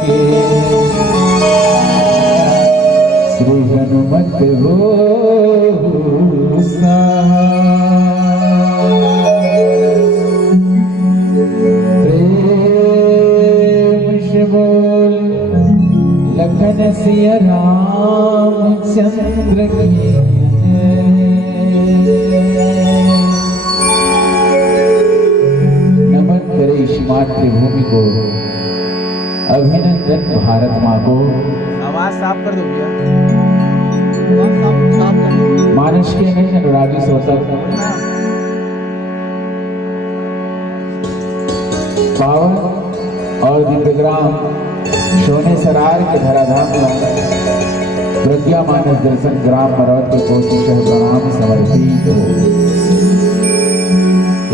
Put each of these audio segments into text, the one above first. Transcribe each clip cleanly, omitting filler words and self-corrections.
के श्री हनुमत हो प्रेम से बोल लखन सिया रामचंद्र की मातृभूमि को अभिनंदन भारत माँ को। आवाज साफ कर दो भैया, मानस के नहीं अनुरागी श्रोता पावन और दिव्यग्राम सोने सरार के धराधाम प्रज्ञा मानस दर्शन ग्राम मरवत के कोटि प्रणाम समर्पित हो।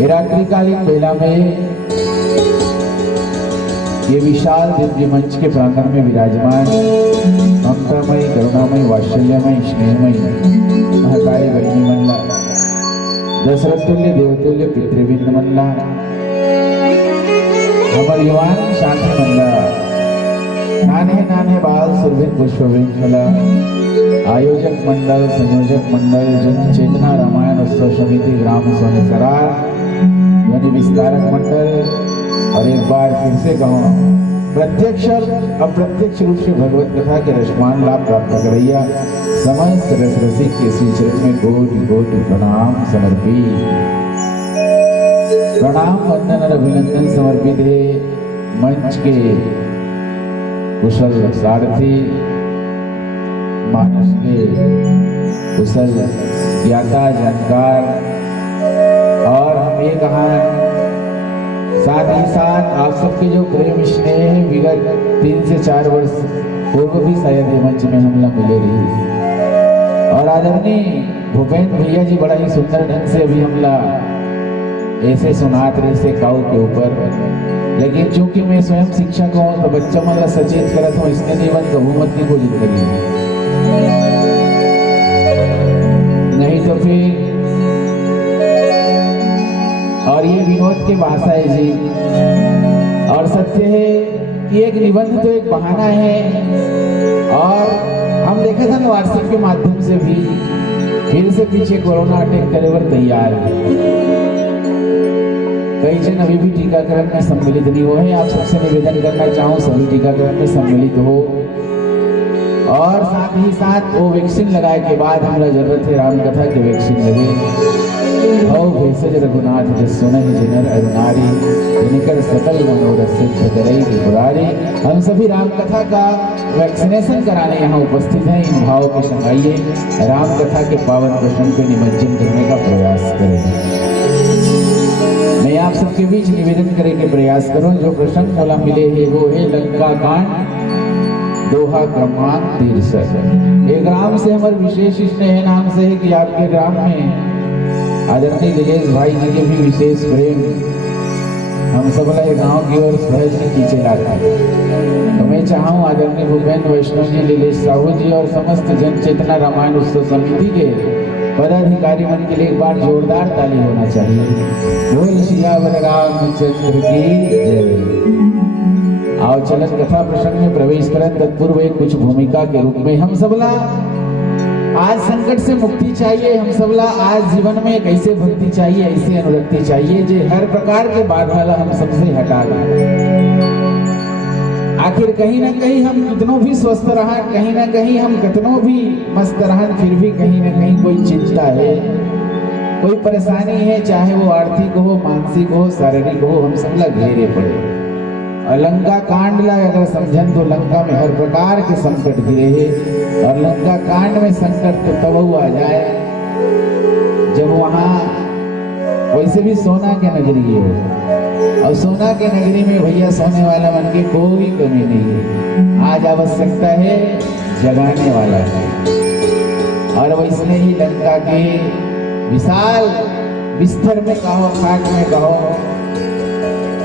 ये रात्रिकालीन बेला में ये विशाल दिव्य मंच के प्रांगण में विराजमान ममतामयी करुणामयी वात्सल्यमयी स्नेहमयी महताई बहनी मल्ला दशरथ तुल्य देवतुल्य पितृविंद मल्ला हमर युवान शांति मल्ला नाने नाने बाल सुरभित पुष्पविंदला आयोजक मंडल संयोजक मंडल जन चेतना रामायण उत्सव समिति ग्राम सोने सरार ध्वनि विस्तारक मंडल और एक बार फिर से कहूँ प्रत्यक्ष और अप्रत्यक्ष रूप से भगवत कथा के रसमान लाभ प्राप्त करैया समस्त रस रसिक के श्री चरण में कोटि कोटि प्रणाम समर्पित। प्रणाम वंदन और अभिनंदन समर्पित है मंच के कुशल सारथी मानस के कुशल ज्ञाता जानकार और हम ये कहा साथ ही साथ आप सबके जो प्रेम स्नेह विगत 3 से 4 वर्ष पूर्व भी शायद ये मंच में हमला मिले रही और आदरणीय भूपेंद्र भैया जी बड़ा ही सुंदर ढंग से अभी हमला ऐसे सुनात रहे से काऊ के ऊपर, लेकिन चूंकि मैं स्वयं शिक्षक हूँ तो बच्चा मतलब सचेत करत हूँ इसने जीवन बहुमती को जिंदगी नहीं तो फिर और ये विनोद की भाषा है जी और सत्य है कि एक निबंध तो एक बहाना है और हम देखा था व्हाट्सएप के माध्यम से भी फिर से पीछे कोरोना अटैक करे पर तैयार है। कई जन अभी भी टीकाकरण में सम्मिलित नहीं हुए हैं। आप सबसे निवेदन करना चाहूँ सभी टीकाकरण में सम्मिलित हो और साथ ही साथ वो वैक्सीन लगाए के बाद हमारा जरूरत है राम कथा के वैक्सीन लगे भव भेषज रघुनाथ जसुनहि जिनर अरुणारी जिनकर सकल मनोरथ सिद्ध करई त्रिपुरारी। हम सभी राम कथा का वैक्सीनेशन कराने यहाँ उपस्थित हैं। इन भाव को संगाइए राम कथा के पावन प्रसंग को निमज्जन करने का प्रयास करें। मैं आप सबके बीच निवेदन करने के प्रयास करूं। जो प्रसंग मोला मिले है वो है लंका कांड दोहा क्रमांक 63। ये ग्राम से हमारे विशेष स्नेह नाम से है कि आपके ग्राम में आदरणीय दिलेश भाई जी के भी विशेष प्रेम हम सब गांव की ओर सहज से खींचे लाते हैं। तो मैं चाहूँ आदरणीय भूपेंद्र वैष्णव जी दिलेश साहू जी और समस्त जन चेतना रामायण उत्सव समिति के पदाधिकारी मन के लिए एक बार जोरदार ताली होना चाहिए। बोल सियावर रामचंद्र की जय। आओ चलन कथा प्रसंग में प्रवेश करें। तत्पूर्व एक कुछ भूमिका के रूप में हम सबला आज संकट से मुक्ति चाहिए। हम सबला आज जीवन में कैसे भक्ति चाहिए, ऐसी अनुरक्ति चाहिए जो हर प्रकार के बाधा हम सबसे हटा दें। आखिर कहीं ना कहीं हम कितनों भी स्वस्थ रहा, कहीं ना कहीं हम कितनों भी मस्त रहा, फिर भी कहीं ना कहीं कोई चिंता है, कोई परेशानी है, चाहे वो आर्थिक हो, मानसिक हो, शारीरिक हो, हम सबला घेरे पड़े। और लंका कांड ला अगर समझन तो लंका में हर प्रकार के संकट घिरे है और लंका कांड में संकट तो तब आ जाए जब वहां वैसे भी सोना के नगरी है और सोना के नगरी में भैया सोने वाला मन की कोई कमी नहीं है। आज आवश्यकता है जगाने वाला है और वैसे ही लंका के विशाल बिस्तर में कहो, खाट में कहो,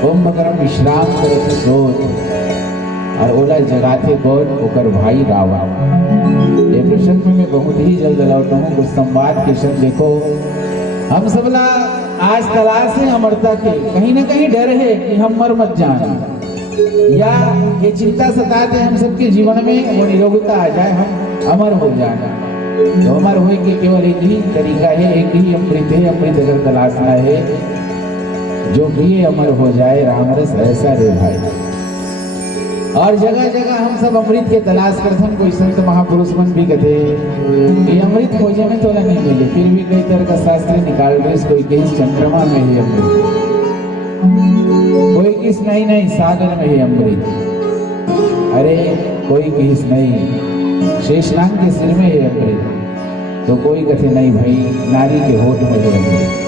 ओम मगरम विश्राम करते सोच और ओला जगाते कौन ओकर भाई रावण। ये प्रसंग में बहुत ही जल्द लौटा हूँ। कुछ संवाद के शब्द देखो। हम सबला आज तलाश है अमरता के, कहीं ना कहीं डर है कि हम मर मत जाए। या ये चिंता सताते हम सबके जीवन में वो निरोगता आ जाए, हम अमर हो जाए। तो अमर हुए के केवल एक ही तरीका है, एक ही अमृत है। अमृत अगर तलाशना है, जो पिए अमर हो जाए, राम रस ऐसा रे भाई। और जगह जगह हम सब अमृत के तलाश करते हैं। कोई संत महापुरुष मन भी कहते ये अमृत खोजे में थोड़ा नहीं मिले, फिर भी कई तरह का शास्त्र निकाल रहे। कोई कहीं चंद्रमा में है अमृत, कोई किस नहीं सागर में है अमृत, अरे कोई किस नहीं शेषनाग के सिर में है अमृत, तो कोई कहते नहीं भाई नारी के होठ में है अमृत।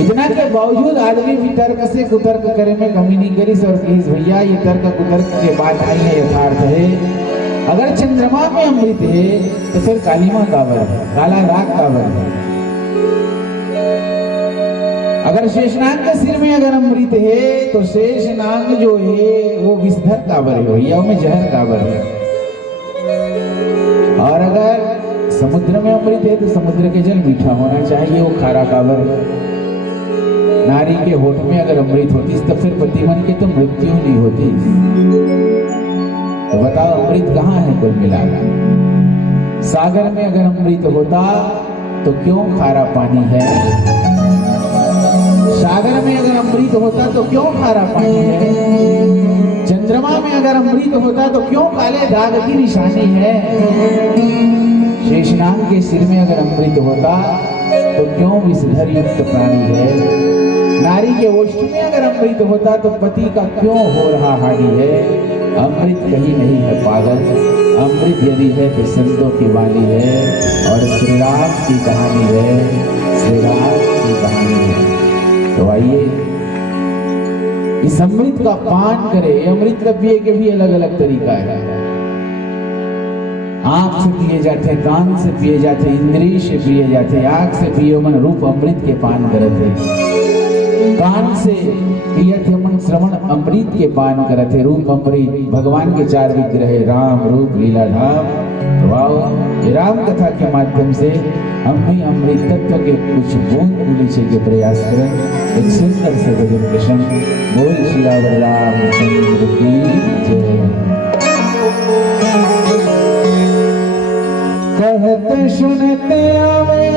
इतना के बावजूद आदमी भी तर्क से कुतर्क करे में कमी नहीं करी। और कहिस भैया ये तर्क कुतर्क के बात नहीं है, यथार्थ है। अगर चंद्रमा में अमृत है तो फिर कालीमा कावर है, काला राग कावर है। अगर शेषनाग के सिर में अगर अमृत है तो शेषनाग जो है वो विषधर कावर है भैया, में जहर कावर है। और अगर समुद्र में अमृत है तो समुद्र के जल मीठा होना चाहिए, वो खारा कावर है। नारी के होठ में अगर अमृत होती तो फिर पतिमन की तो मृत्यु नहीं होती। तो बताओ अमृत कहाँ है कुल मिलाकर? सागर में अगर अमृत होता तो क्यों खारा पानी है? सागर में अगर अमृत होता तो क्यों खारा पानी है? चंद्रमा में अगर अमृत होता तो क्यों काले दाग की निशानी है? शेषनाग के सिर में अगर अमृत होता तो क्यों विषधर युक्त प्राणी है? नारी के ओष्ठ में अगर अमृत होता तो पति का क्यों हो रहा हानि है? अमृत कहीं नहीं है पागल, अमृत यदि है तो संतों की वाणी है और श्री राम की कहानी है, श्री राम की कहानी है। तो आइए इस अमृत का पान करें। अमृत का पिए के भी अलग अलग तरीका है। आंख से पिए जाते, कान से पिए जाते, इंद्रिय से पिए जाते। आंख से पिए मन रूप अमृत के पान करते, कान से पिए थे मन श्रवण अमृत के पान करते, रूप अमृत भगवान के 4 विग्रह राम रूप लीला धाम। तो आओ राम कथा के माध्यम से हम भी अमृत तत्व के कुछ बूंद उलीचे के प्रयास करें। एक सुंदर से भजन प्रसंग। बोल श्री रामचंद्र की जय। कहते सुनते आवे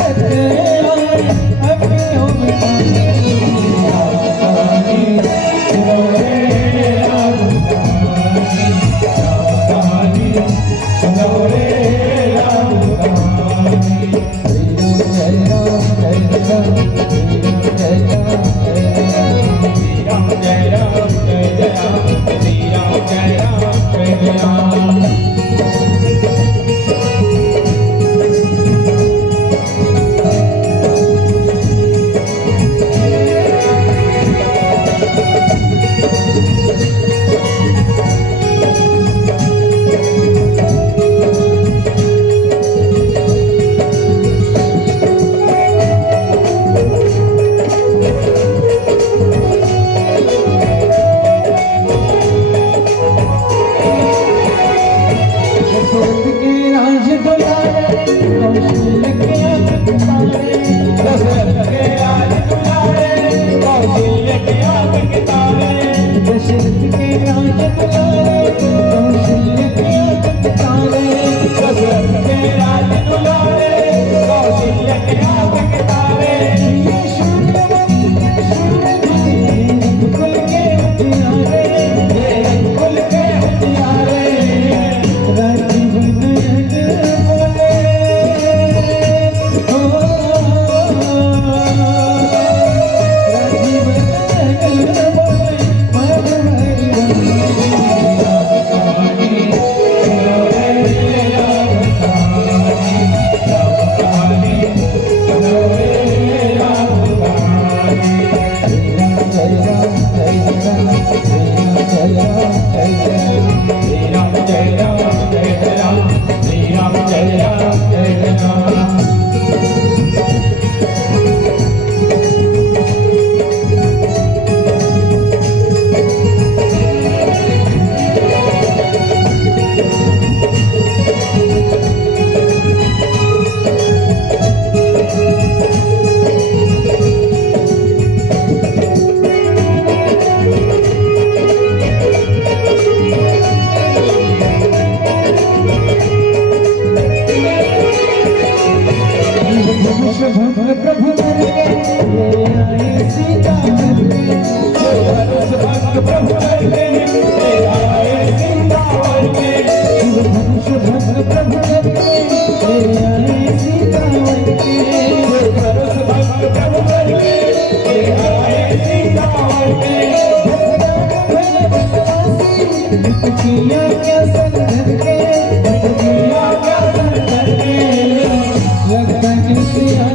कहते धनुष भंग प्रभु करके ले आए सीता करके, धनुष भंग प्रभु करके ले आए सीता करके, धनुष भंग प्रभु करके ले आए सीता करके, धनुष भंग प्रभु करके ले आए सीता करके। किया क्या संघर्ष के, किया क्या संघर्ष के, लखन सियाले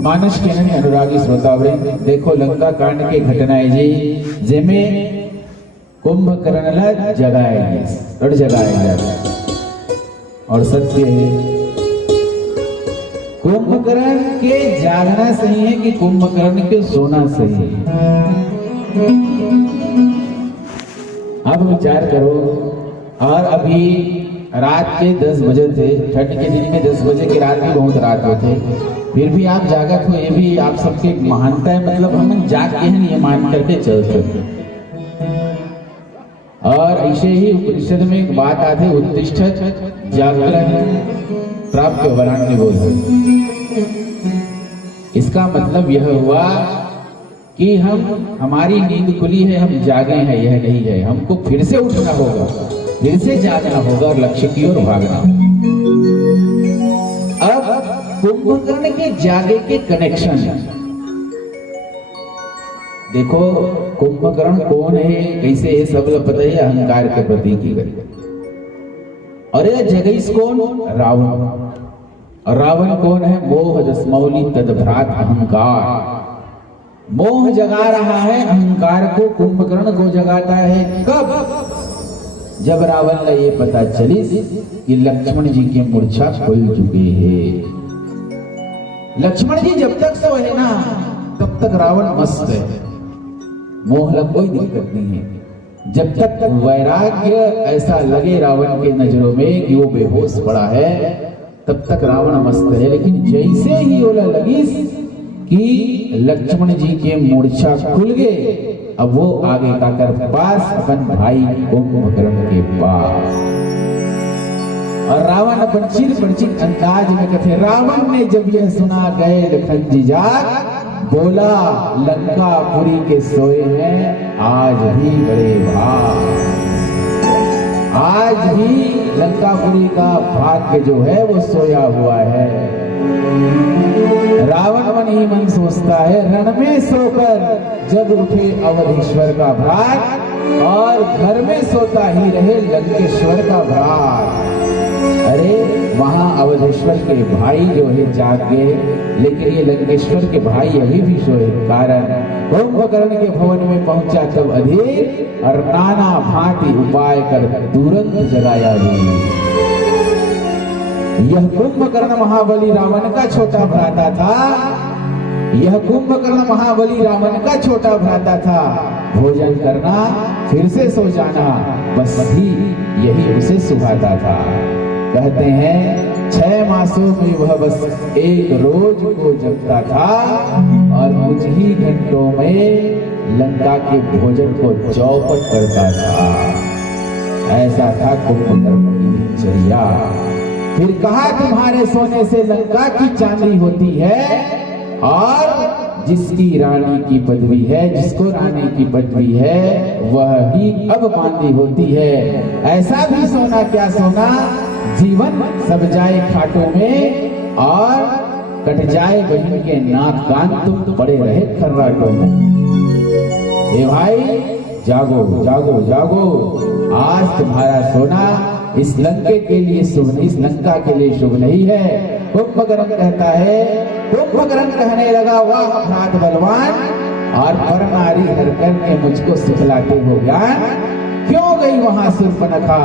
मानस के नहीं अनुरागी श्रोतावरे, देखो लंका कांड के घटनाएं जी जेमे कुंभकर्ण ला जगाएंगे और जगाएंगे और सत्य है कुंभकर्ण के जागना सही है कि कुंभकर्ण के सोना सही है। अब विचार करो, और अभी रात के 10 बजे थे, ठंड के दिन में 10 बजे की रात भी बहुत रात होते, फिर भी आप जागत हो, ये भी आप सबके महानता है, मतलब हम जाग के हैं ये मान करके चल सकते। और ऐसे ही उपनिषद में एक बात आती है, उत्तिष्ठत जागरण प्राप्त वराण्य बोध। इसका मतलब यह हुआ कि हमारी नींद खुली है, हम जागे हैं, यह नहीं है, हमको फिर से उठना होगा, फिर से जागना होगा और लक्ष्य की ओर भागना। अब कुंभकर्ण के जागे के कनेक्शन देखो, कुंभकर्ण कौन है, कैसे है, सब लोग पता है, अहंकार के प्रतीक ही गए। और यह जगईस कौन, रावण। और रावण कौन है, मोह दस्मौली तदभ्रात अहंकार, मोह जगा रहा है अहंकार को, कुंभकर्ण को जगाता है। कब, जब रावण ने ये पता चली कि लक्ष्मण जी की मूर्छा खुल चुकी है। लक्ष्मण जी जब तक सोए है ना, तब तक रावण मस्त है, मोह लग कोई दिक्कत नहीं है। जब तक वैराग्य ऐसा लगे रावण के नजरों में कि वो बेहोश पड़ा है, तब तक रावण मस्त है। लेकिन जैसे ही ओला लगी कि लक्ष्मण जी के मूर्छा खुल गए, अब वो आगे का कर पास अपन भाई कुंभकर्ण के पास। और रावण अपन चिर परिचित अंदाज में कहते, रावण ने जब यह सुना गए लखन जी जाग, बोला लंकापुरी के सोए हैं आज भी बड़े भाग। आज भी लंकापुरी का भाग्य जो है वो सोया हुआ है। रावण मन ही मन सोचता है, रण में सोकर जब उठे अवधेश्वर का भ्रात, और घर में सोता ही रहे लंकेश्वर का भ्रात। अरे वहां अवधेश्वर के भाई जो है जाग गए, लेकिन ये लंकेश्वर के भाई अभी भी सोए। कारण कुंभकर्ण के भवन में पहुंचा तब अधीर, और नाना भांति उपाय कर तुरंत जगाया भी। यह कुंभकर्ण महाबली रावण का छोटा भ्राता था, यह कुंभकर्ण महाबली रावण का छोटा भ्राता था। भोजन करना, फिर से सो जाना, बस ही यही उसे सुहाता था। कहते हैं 6 मासों में वह बस एक रोज को जगता था, और कुछ ही घंटों में लंका के भोजन को चौपट करता था। ऐसा था कुंभकर्ण की दिनचर्या। फिर कहा, तुम्हारे सोने से लंका की चांदी होती है, और जिसकी रानी की पदवी है, जिसको रानी की पदवी है, वह ही अब बांदी होती है। ऐसा भी सोना क्या सोना, जीवन सब जाए खाटों में, और कट जाए बहन के नाक कान तुम पड़े रहे खर्राटों में। ए भाई जागो जागो जागो, आज तुम्हारा सोना इस लंके के लिए शुभ नहीं, इस लंका के लिए शुभ नहीं है। कुंभकर्ण कहता है, कुंभकर्ण कहने लगा वाह भ्रात बलवान, और पर नारी हरकर ने मुझको सिखलाते हो ज्ञान। क्यों गई वहां सुर्पनखा,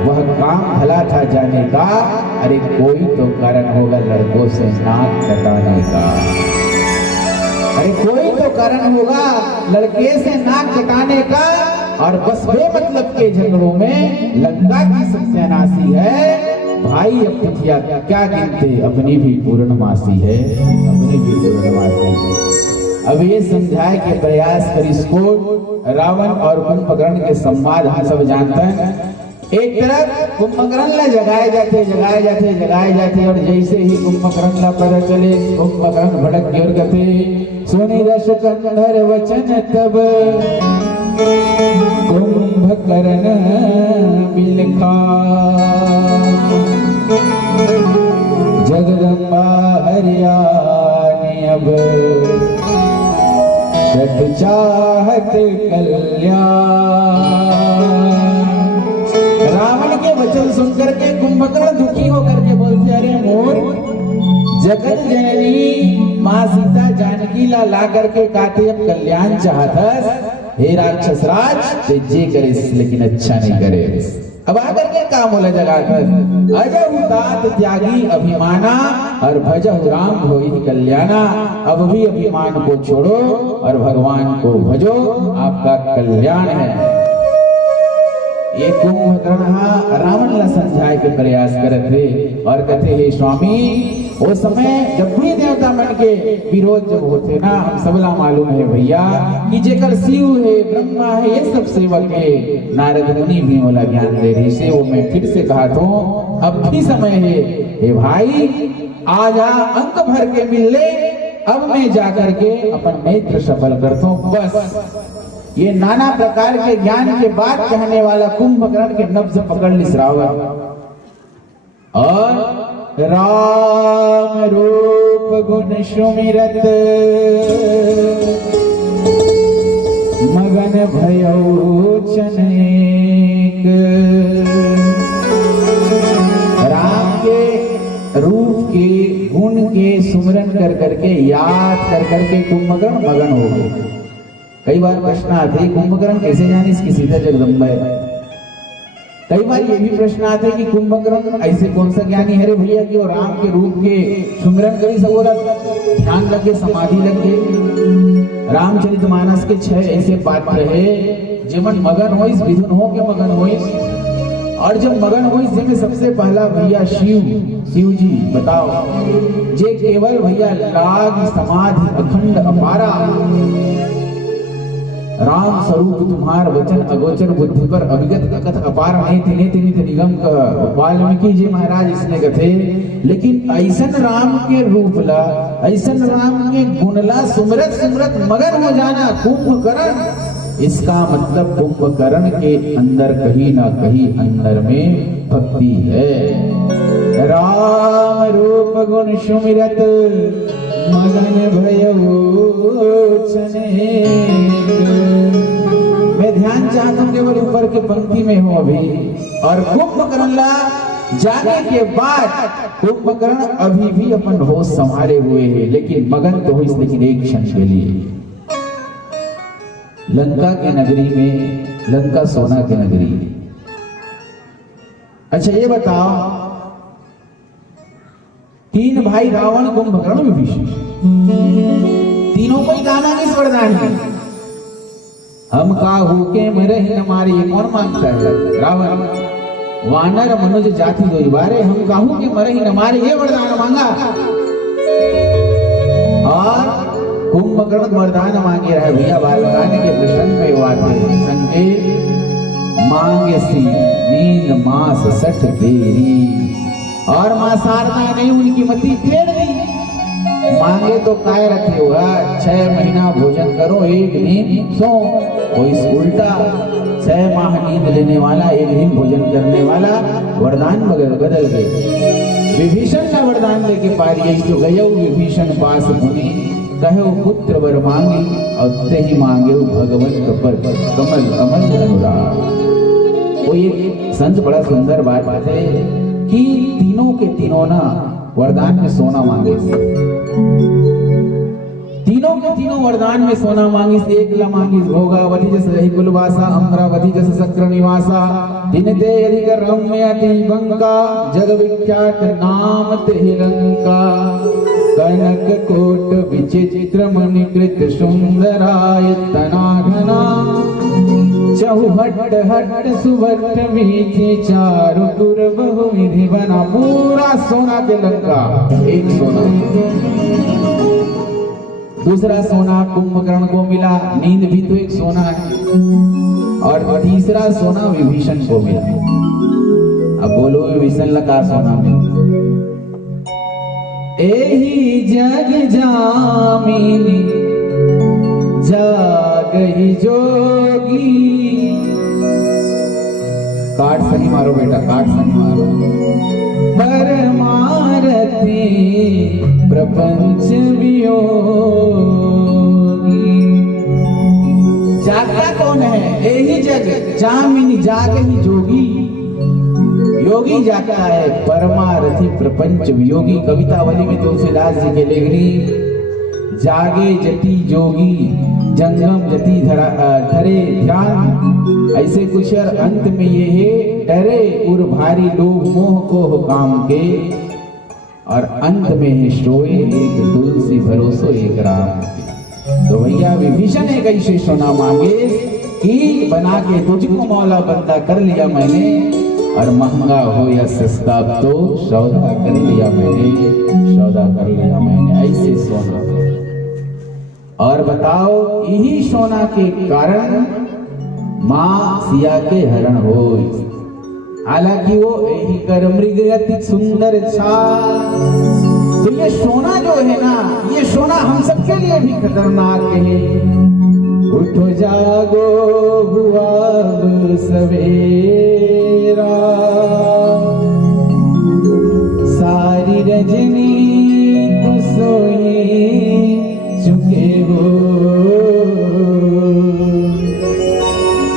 वह काम भला था जाने का, अरे कोई तो कारण होगा लड़कों से नाक कटाने का। अरे कोई तो कारण होगा लड़के से नाक कटाने का, और बस बेमतलब के झगड़ों में लंका की सत्यानाशी है। भाई अब तिथिया क्या गिनते, अपनी भी पूर्णमासी है, अपनी भी पूर्णमासी है। अब ये समझाए के प्रयास कर इसको, रावण और कुंभकर्ण के संवाद हम सब जानते हैं। एक तरफ कुंभकर्ण ला जगाए जाते जगाए जाते जगाए जाते, और जैसे ही कुंभकर्ण ला पता चले, कुंभकर्ण भड़क के और कहते, सुनि रस कंधर वचन तब कुंभकर्ण बिलखा, जगदम्बा हरियाणी अब शत चाहत कल्याण। रावण के वचन सुनकर के कुंभकर्ण दुखी होकर के बोलते, अरे मोर जगत जननी माँ सीता जानकी ला करके काते अब कल्याण चाहतस, हे राक्षस राज तेजे करे लेकिन अच्छा नहीं करे। अब आकर के काम बोला जगाकर, अजहु तात त्यागी अभिमाना, और भजहु राम होई कल्याणा। अब भी अभिमान को छोड़ो और भगवान को भजो, आपका कल्याण है। ये कुंभकर्ण रावण ला समझाए के प्रयास करत थे, और कहते हे स्वामी, वो समय जब भी देवता मन के विरोध जब होते ना, हम सबला मालूम है भैया कि जेकर शिव है ब्रह्मा है ये सब सेवक है, नारद मुनि भी मोला ज्ञान दे रही से, वो मैं फिर से कहा तो अब भी समय है। हे भाई आजा अंक भर के मिल ले, अब मैं जाकर के अपन नेत्र सफल करता हूँ। बस ये नाना प्रकार के ज्ञान के बाद कहने वाला कुंभकर्ण के नब्ज पकड़ ली रावण, और राम रूप गुण सुमिरत मगन भयो चनेक। राम के रूप के गुण के सुमरन कर करके याद कर करके कुंभकर्ण मगन हो गए। कई बार प्रश्न आते हैं कुंभकर्ण कैसे जाने इसकी सीता जगदम्बा है। कई बार ये भी प्रश्न आते हैं कि कुंभकर्ण ऐसे कौन सा ज्ञानी है रे भैया कि वो राम के रूप के सुमिरन करी सब, ध्यान लगे समाधि लगे। रामचरितमानस के 6 ऐसे पात्र है जिमन मगन होइस, विधुन हो के मगन होइस, और जब मगन होइस जिनमें सबसे पहला भैया शिव जी बताओ, जे केवल भैया लाग समाधि अखंड अपारा, राम स्वरूप तुम्हार वचन अगोचर बुद्धि पर अभिगत कथ अपार नहीं तिनित निगम का वाल्मीकि जी महाराज इसने कथे। लेकिन ऐसन राम के रूप ला, ऐसन राम के गुण ला सुमरत सुमरत मगन हो जाना कुंभकर्ण, इसका मतलब कुंभकर्ण के अंदर कहीं ना कहीं अंदर में भक्ति है। राम रूप गुण सुमिरत मगन भयो चनेक। मैं ध्यान चाहता हूँ केवल ऊपर के पंक्ति में हो अभी, और कुंभकर्ण ला जाने के बाद कुंभकर्ण अभी भी अपन होश संभाले हुए है, लेकिन मगन तो हुई लेकिन एक क्षण के लिए। लंका के नगरी में, लंका सोना की नगरी। अच्छा ये बताओ, 3 भाई रावण कुंभकर्ण विभीषण, तीनों को ही गाना किस वरदान है, हम काहू के मरे न मारे, ये कौन मांगता है? रावण। वानर मनुज जाति दो बारे, हम काहू के मरे न मारे, ये वरदान मांगा। और कुंभकर्ण वरदान मांगे रहे भैया, बालकानी के प्रसंग में हुआ थे संकेत मांगे सी नींद मास सठ देरी, और मां शारदा ने उनकी मति फेर दी। मांगे तो काय रखे हुआ, 6 महीना भोजन करो 1 दिन सो, कोई उल्टा 6 माह नींद लेने वाला 1 दिन भोजन करने वाला, वरदान बदल गए। विभीषण का वरदान लेके पारिये तो गयो विभीषण पास मुनि कहो पुत्र वर मांगी और ते ही मांगे भगवंत पर कमल कमल अनुराग। वो ये संत बड़ा सुंदर बात है कि तीनों के तीनों ना वरदान में सोना मांगे, तीनों के तीनों वरदान में सोना मांगी से एक ला मांगी भोगावती जस रही कुलवासा अमरावती जस सक्र निवासा दिन ते अधिक रम्य अति बंका जग विख्यात नाम ते लंका कनक कोट विचित्र मणिकृत सुंदराय तनाघना चौहट हट सुभट वीथि चारु पुर बहु विधि बना। पूरा सोना के लंका एक सोना। दूसरा सोना कुंभकर्ण को मिला, नींद भी तो एक सोना है। और तीसरा सोना विभीषण को मिला। अब बोलो विभीषण लगा सोना मिला। एही जग जामिनी जागई जोगी। काट सही मारो बेटा, काट सही मारो। परमारती प्रपंच वियोगी। जागता कौन है? यही जग जामिनी जागई जोगी। योगी जाता है परमारथी प्रपंच वियोगी। कवितावली में तुलसीदास जी के लेखनी जागे जति जोगी जंगम जति धरे ध्यान। ऐसे कुछ और अंत में ये है डरे उर भारी लोभ मोह को काम के। और अंत में है सोए एक तुलसी भरोसो एक राम। तो भैया विभीषण एक ऐसे सोना मांगे कि बना के तुझको मौला बंदा कर लिया मैंने। और महंगा हो या सस्ता तो सौदा कर लिया मैंने, सौदा कर लिया मैंने। ऐसे सोना। और बताओ यही सोना के कारण मां सिया के हरण हो। हालांकि वो यही कर मृग अति सुंदर छाल। तो ये सोना जो है ना, ये सोना हम सबके लिए भी खतरनाक है। उठो जागो हुआ सवेरा सारी रजनी तो सोई चुके हो।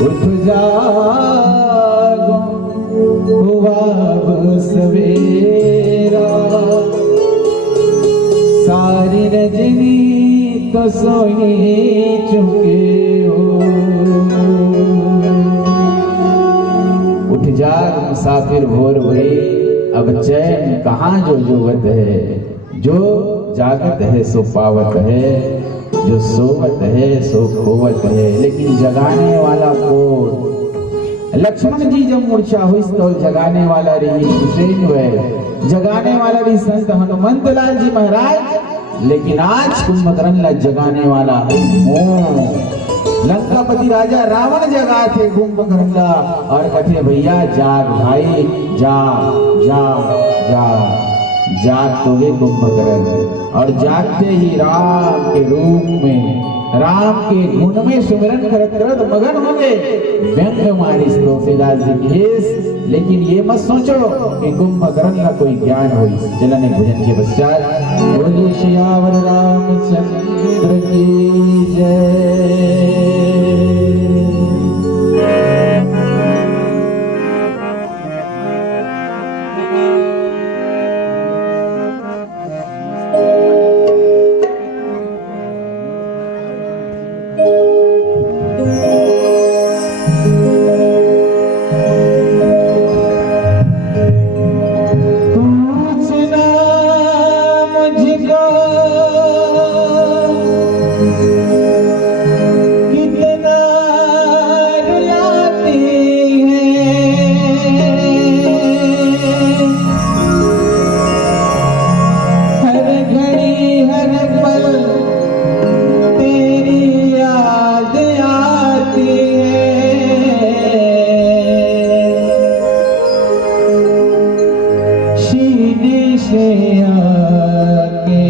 उठ जागो हुआ सवेरा सारी रजनी तो सोई चुके हो। उठ जाग मुसाफिर भोर भई अब चैन कहाँ जो जोवत है। जो जागत है सो पावत है, जो सोवत है सो खोवत है। लेकिन जगाने वाला कौन? लक्ष्मण जी जब मूर्छा हुई तो जगाने वाला रही हुसैन हुए, जगाने वाला रही संत हनुमंत लाल जी महाराज। लेकिन आज कुंभकर्ण ला जगाने वाला है लंकापति राजा रावण जगा थे कुंभकर्ण ला। और कहते भैया जाग भाई जाग जाग जाग। जाग तो गे कुंभकर्ण। और जागते ही राम के रूप में राम के गुण में सुमिरन करत करत मगन हो गए। व्यंग मारी तुलसीदास जी की। लेकिन ये मत सोचो कि कुंभकर्ण का कोई ज्ञान हो। चलन भजन के पश्चात बोलिए सियावर रामचंद्र की जय। से आके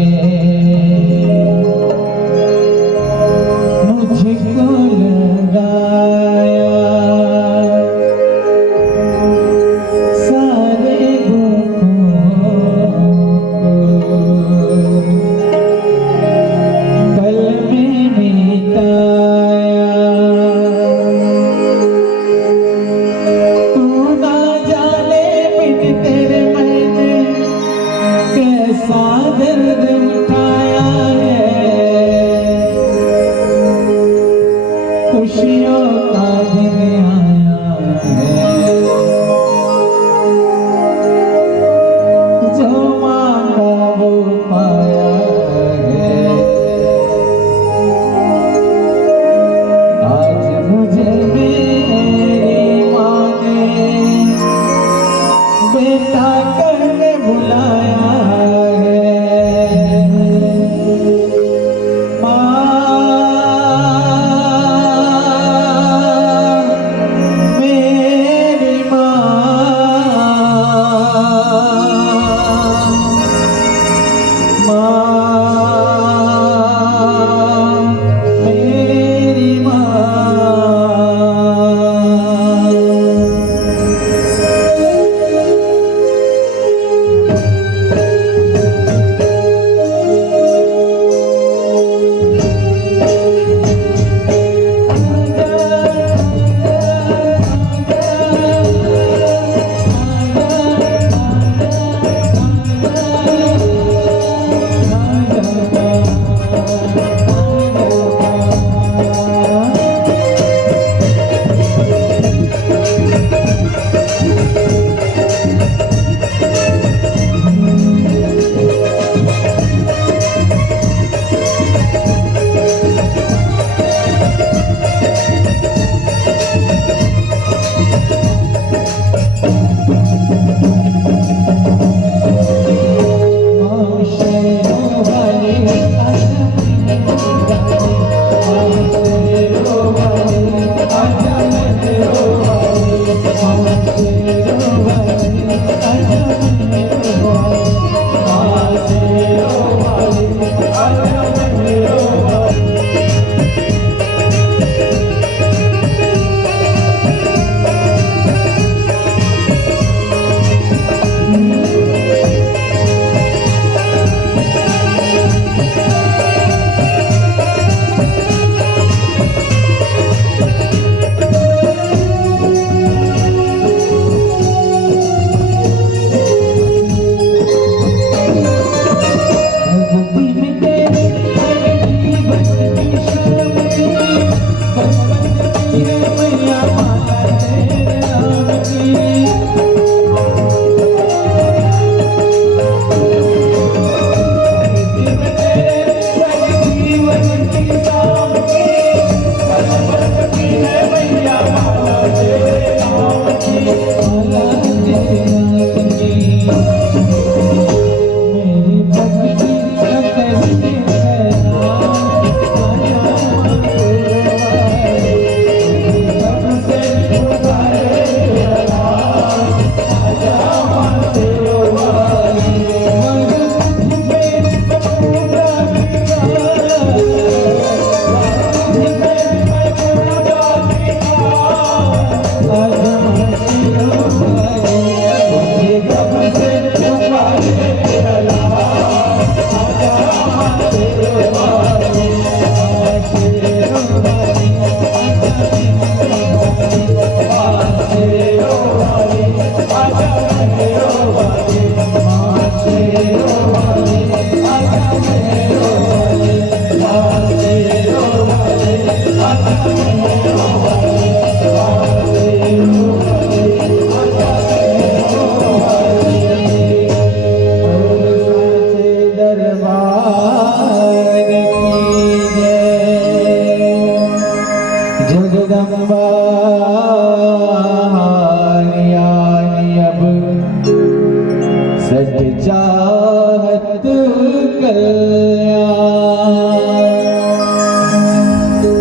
चाहत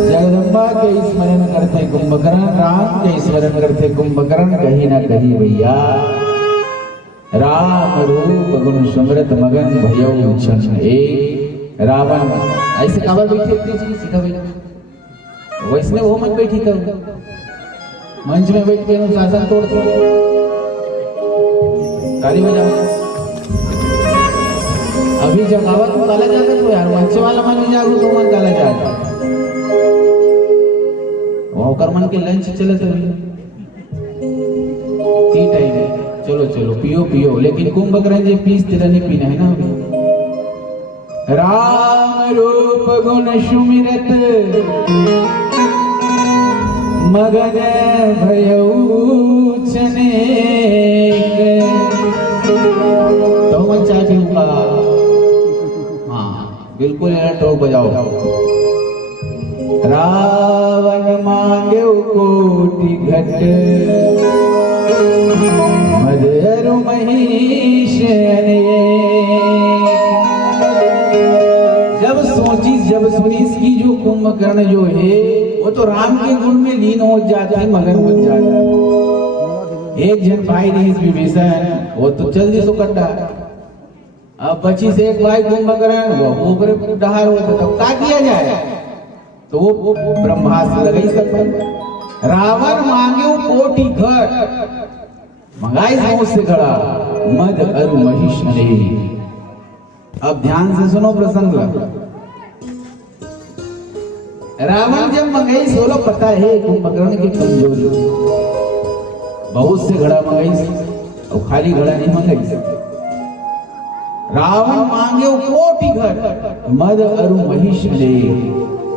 जगदम्बा के स्मरण करते कुंभकर्ण, राम के स्मरण करते कुंभकर्ण, कहीं ना कहीं भैया राम रूप गुण सुमरत मगन भयो छन एक। रावण ऐसे काबर बैठे सीखा बैठे वैष्णव वो मन बैठी कर मंच में बैठ के शासन तोड़ ताली बजाओ। अभी जगावा तो काला जाता तो यार मंच वाला मन जागू तो मन काला जाता वो कर मन के लंच चले तो टी टाइम चलो चलो पियो पियो, लेकिन कुंभकर्ण जी पीस तेरा नहीं पीना है ना अभी। राम रूप गुण सुमिरत मगन भयो छनेक। तो मन चाय पीऊंगा, हाँ बिल्कुल टोक बजाओ। रावण मांगे कोटि घट मदरु महिष अनेक। जब सुनी इसकी जो कुंभकर्ण जो है वो तो राम के गुण में लीन हो जाता है, मगन बन जाता है। एक जन भाई नहीं विभीषण वो तो जल्दी सो कट्टा, अब बची से एक भाई कुंभकर्ण वो ऊपर डहार होता, तब क्या किया जाए? तो वो ब्रह्मास्त्र लगे सब पर। रावण मांगे कोटि घट मंगाई से खड़ा मद अरु महिष अनेक। अब ध्यान से सुनो प्रसंग। रावण जब मंगाई सोलो पता है कुंभकर्ण की कमजोरी, बहुत से घड़ा मंगाई और खाली घड़ा नहीं मंगाई। रावण मांगे कोटि घट मद अरु महिष अनेक।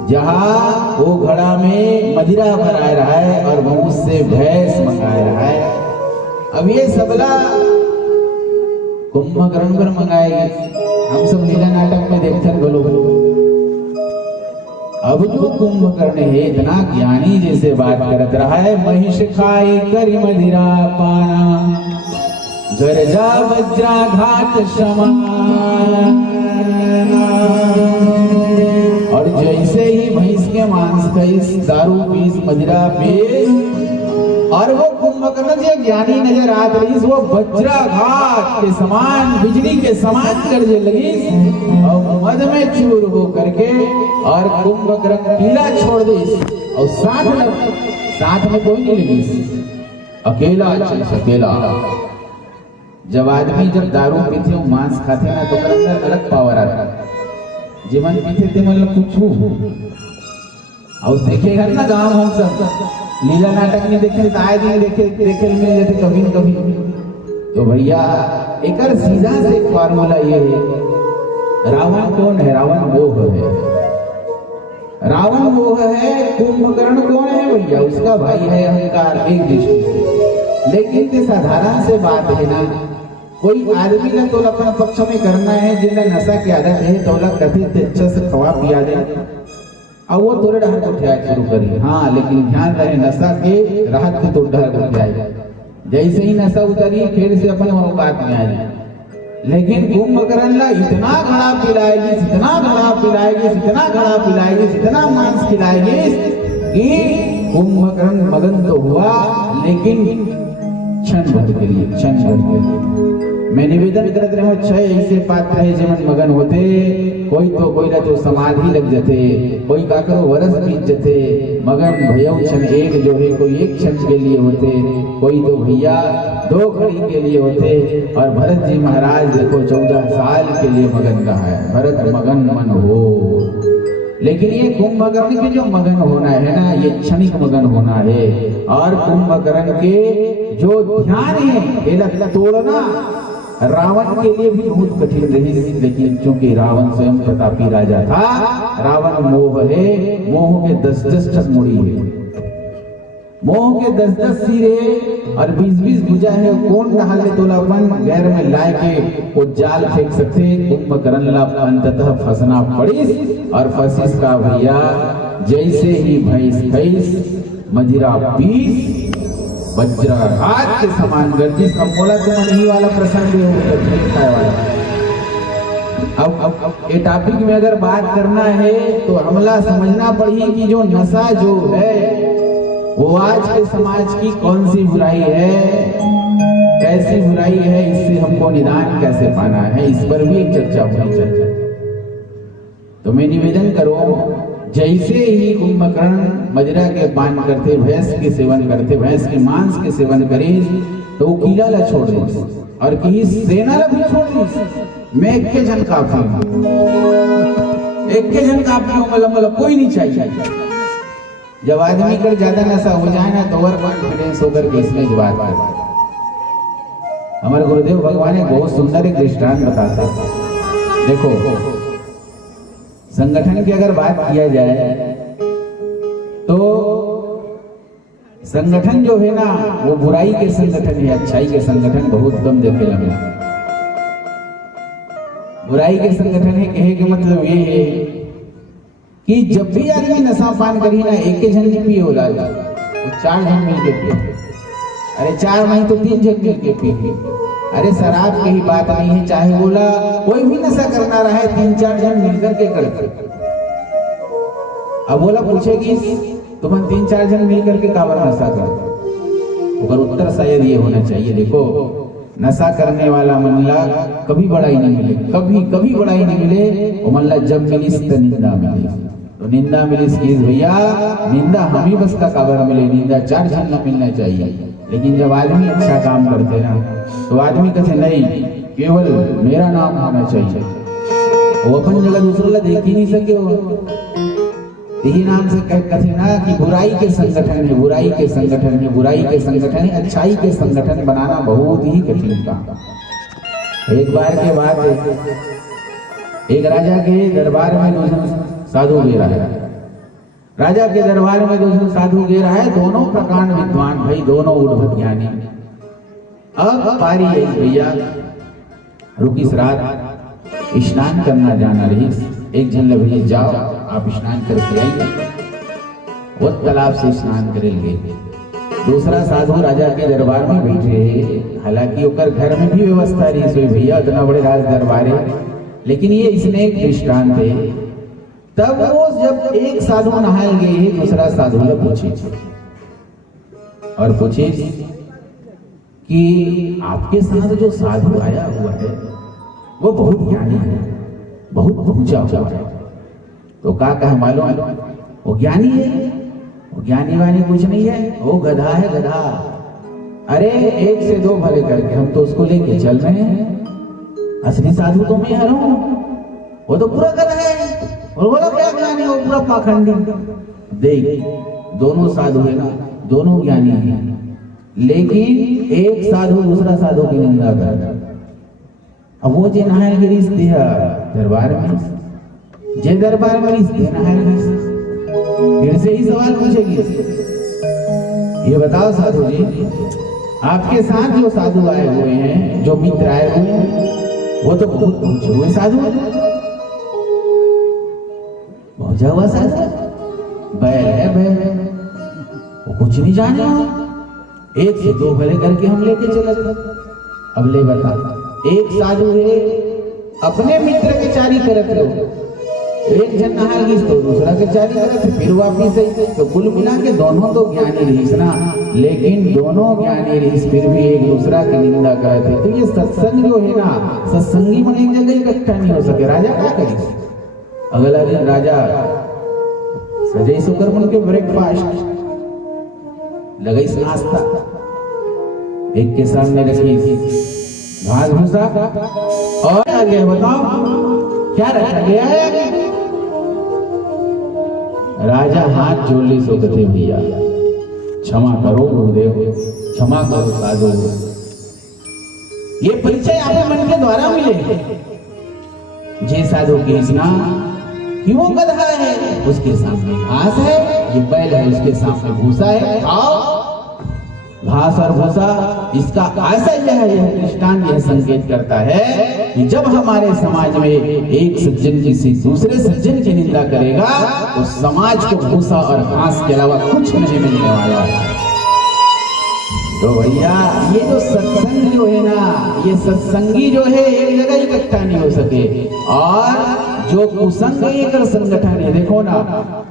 जहां वो घड़ा में मदिरा भरा रहा है और बहुत से भैंस मंगा रहा है। अब ये सबला कुंभकर्ण पर मंगाएगी, हम सब लीला नाटक में देखते बोलो। अब जो कुंभकर्ण है इतना ज्ञानी जैसे बात करत रहा है, महिष खाई करी मदिरा पाना गरजा वज्राघात समान। और जैसे ही भैंस के मांस का इस दारू पीस मदिरा पीस और वो कुंभकर्ण जो ज्ञानी नजर आ रही वो वज्राघात के समान बिजली के समान करने लगी और मद में चूर हो करके और कुंभकर्ण पीला छोड़ दे और साथ में कोई नहीं लगी, अकेला अकेला। जब आदमी जब दारू पीते वो मांस खाते ना तो अंदर अलग पावर आता, जीवन पीते थे मतलब कुछ और देखेगा ना गांव हम सब लीला नाटक में देखे आए दिन देखे मिल जाते कभी न कभी। तो भैया एक सीधा से फार्मूला ये है, रावण कौन है? रावण मोह है। रावण मोह है, कुंभकर्ण कौन है भैया? उसका भाई है अहंकार एक दृष्टि से। लेकिन ये साधारण से बात है ना, कोई आदमी ने तो अपने पक्ष में करना है जिन्हें नशा की आदत है तो कथित अच्छा से खवा पिया दे और वो तोरे डहर को उठाया शुरू करी। हाँ लेकिन ध्यान रहे नशा के राहत को तो डहर को उठाया, जैसे ही नशा उतरी फिर से अपने औकात में आ जाए। लेकिन कुंभकर्ण ला इतना घड़ा पिलाएगी, इतना घड़ा पिलाएगी, इतना घड़ा पिलाएगी, इतना मांस खिलाएगी कि कुंभकर्ण मगन तो हुआ लेकिन क्षण भर के लिए मैं निवेदन करत रहो छह ऐसे पात्र है जेमन मगन होते, कोई तो कोई ना तो समाधि लग जाते, कोई काकरो वरस बीत जाते, मगन भयउ क्षण एक जो है कोई एक क्षण के लिए होते, कोई तो भैया 2 घड़ी के लिए होते। और भरत जी महाराज देखो 14 साल के लिए मगन रहा है, भरत मगन मन हो। लेकिन ये कुंभकर्ण के जो मगन होना है ना, ये क्षणिक मगन होना है। और कुंभकर्ण के जो ध्यान है तोड़ना रावण के लिए भी बहुत कठिन रही, लेकिन क्योंकि रावण स्वयं प्रतापी राजा था, रावण मोह है, मोह के 10-10 ठग मुड़ी है, मोह के 10-10 सिर है और 20-20 भुजा है। कौन डाले तोलापन गैर में लाए के वो जाल फेंक सकते। कुंभकर्ण ला अंततः फंसना पड़िस और फंसिस का भैया जैसे ही भैंस खैस मदिरा पीस वज्राघात के समान गर्जिश का बोला तो नहीं वाला प्रसंग वाला। अब ये टॉपिक में अगर बात करना है तो हमला समझना पड़ी कि जो नशा जो है वो आज के समाज की कौन सी बुराई है, कैसी बुराई है, इससे हमको निदान कैसे पाना है, इस पर भी एक चर्चा होनी चाहिए। तो मैं निवेदन करूं, जैसे ही कुंभकर्ण मदिरा के पान करते, भैंस के सेवन करते, भैंस के मांस के सेवन करे, तो वो किला ला छोड़ दे और कहीं सेना ला भी छोड़ दी। मैं एक के जन काफी हूं, एक के जन काफी हूं, मतलब कोई नहीं चाहिए। जब आदमी कर ज्यादा नशा हो जाए ना तो ओवर कॉन्फिडेंस होकर के इसमें जवाब आए। हमारे गुरुदेव भगवान एक बहुत सुंदर एक दृष्टांत बताता। देखो संगठन की अगर बात किया जाए तो संगठन जो है ना वो बुराई के संगठन है, अच्छाई के संगठन बहुत कम देखे लगे। बुराई के संगठन है कहे के मतलब ये है कि जब भी आदमी नशा पान करी ना, एक जन नहीं पिए होला, वो 4 जन मिलके पिए। अरे 4 नहीं तो 3 जन मिलके पिए। अरे शराब की ही बात नहीं है, चाहे बोला कोई भी नशा करना रहा है 3-4 जन मिलकर के करते। अब बोला पूछेगी तुम 3-4 जन मिलकर के काबर नशा करते, अगर उत्तर शायद ये होना चाहिए। देखो नशा करने वाला मनला कभी बड़ाई नहीं मिले, कभी बड़ाई नहीं मिले, वो मनला जब मिली तो निंदा मिली। तो निंदा मिली भैया, निंदा हम ही बस का काबर मिले, निंदा 4 जन न मिलना चाहिए। लेकिन जब आदमी अच्छा काम करते ना तो आदमी कहते नहीं केवल मेरा नाम होना चाहिए, वो अपन जगह दूसरों ला देख ही नहीं सके। यही नाम से कहते ना कि बुराई के संगठन है, बुराई के संगठन है, बुराई के संगठन है, अच्छाई के संगठन बनाना बहुत ही कठिन काम। एक बार के बाद एक राजा के दरबार में 2 जन साधु गे रहा है। राजा के दरबार में 2 जन साधु गे रहा है, दोनों प्रकांड विद्वान भाई, दोनों उद्भट ज्ञानी। अब पारी है भैया रुकिस रात स्नान करना जाना रही। एक जन ले भैया जाओ आप स्नान करके आइए, वो तालाब से स्नान करेंगे। दूसरा साधु राजा के दरबार में बैठे, हालांकि ओकर घर में भी व्यवस्था रही सोई भैया, इतना बड़े राज दरबार है, लेकिन ये इसने एक दृष्टांत है। तब वो जब एक साधु नहाल गए, दूसरा साधु ने पूछे और पूछे कि आपके साथ जो साधु आया हुआ है वो बहुत ज्ञानी है, बहुत पूजा हुआ है। तो का कहा मालूम, वो ज्ञानी है, वो ज्ञानी वानी कुछ नहीं है, वो गधा है गधा। अरे 1 से 2 भले करके हम तो उसको लेके चल रहे हैं, असली साधु तो मैं हूं, वो तो पूरा गधा है। और बोला क्या ज्ञानी, वो पूरा पाखंडी। देख दोनों साधु है ना, दोनों ज्ञानी है, लेकिन एक साधु दूसरा साधु की निंदा कर। अब वो जे नहाय गिरीश दिया दरबार में, जे दरबार में रिश्ते नहाय गिरीश, फिर से ही सवाल पूछेगी, ये बताओ साधु जी, आपके साथ जो साधु आए हुए हैं, जो मित्र आए हुए हैं, वो तो बहुत पहुंचे हुए साधु है, पहुंचा हुआ साधु, बैल है बैल, वो कुछ नहीं जाने, 1 से 2 भले करके हम लेके चले थे। अब ले बता, एक साधु है अपने मित्र के चारी करत रहो, एक जन नहा गिस तो दूसरा के चारी करत फिर वापिस आई, तो कुल मिला के दोनों तो ज्ञानी रहीस ना, लेकिन दोनों ज्ञानी रहीस फिर भी एक दूसरा की निंदा करते। तो ये सत्संग जो है ना, सत्संगी मन एक जगह इकट्ठा नहीं हो सके। राजा क्या करी, अगला दिन राजा सजई सुकर मन के ब्रेकफास्ट लगई नाश्ता, एक के सामने रखी घास भूसा और आगे बताओ क्या रखा गया है। राजा हाथ जोड़ ली सो कथे भैया क्षमा करो गुरुदेव, क्षमा करो साधु, ये परिचय आपके मन के द्वारा मिले। जे साधु की स्ना कि वो गधा है उसके सामने घास है, ये बैल है उसके सामने भूसा है, खाओ घास और भूसा। इसका आशय यह है, यह दृष्टांत यह संकेत करता है कि जब हमारे समाज में एक सज्जन किसी दूसरे सज्जन की निंदा करेगा तो समाज को भूसा और घास के अलावा कुछ नहीं मिलने वाला है। तो भैया ये जो सत्संग जो है ना, ये सत्संगी जो है एक जगह इकट्ठा नहीं हो सके, और जो कुसंग एक संगठन है। देखो ना,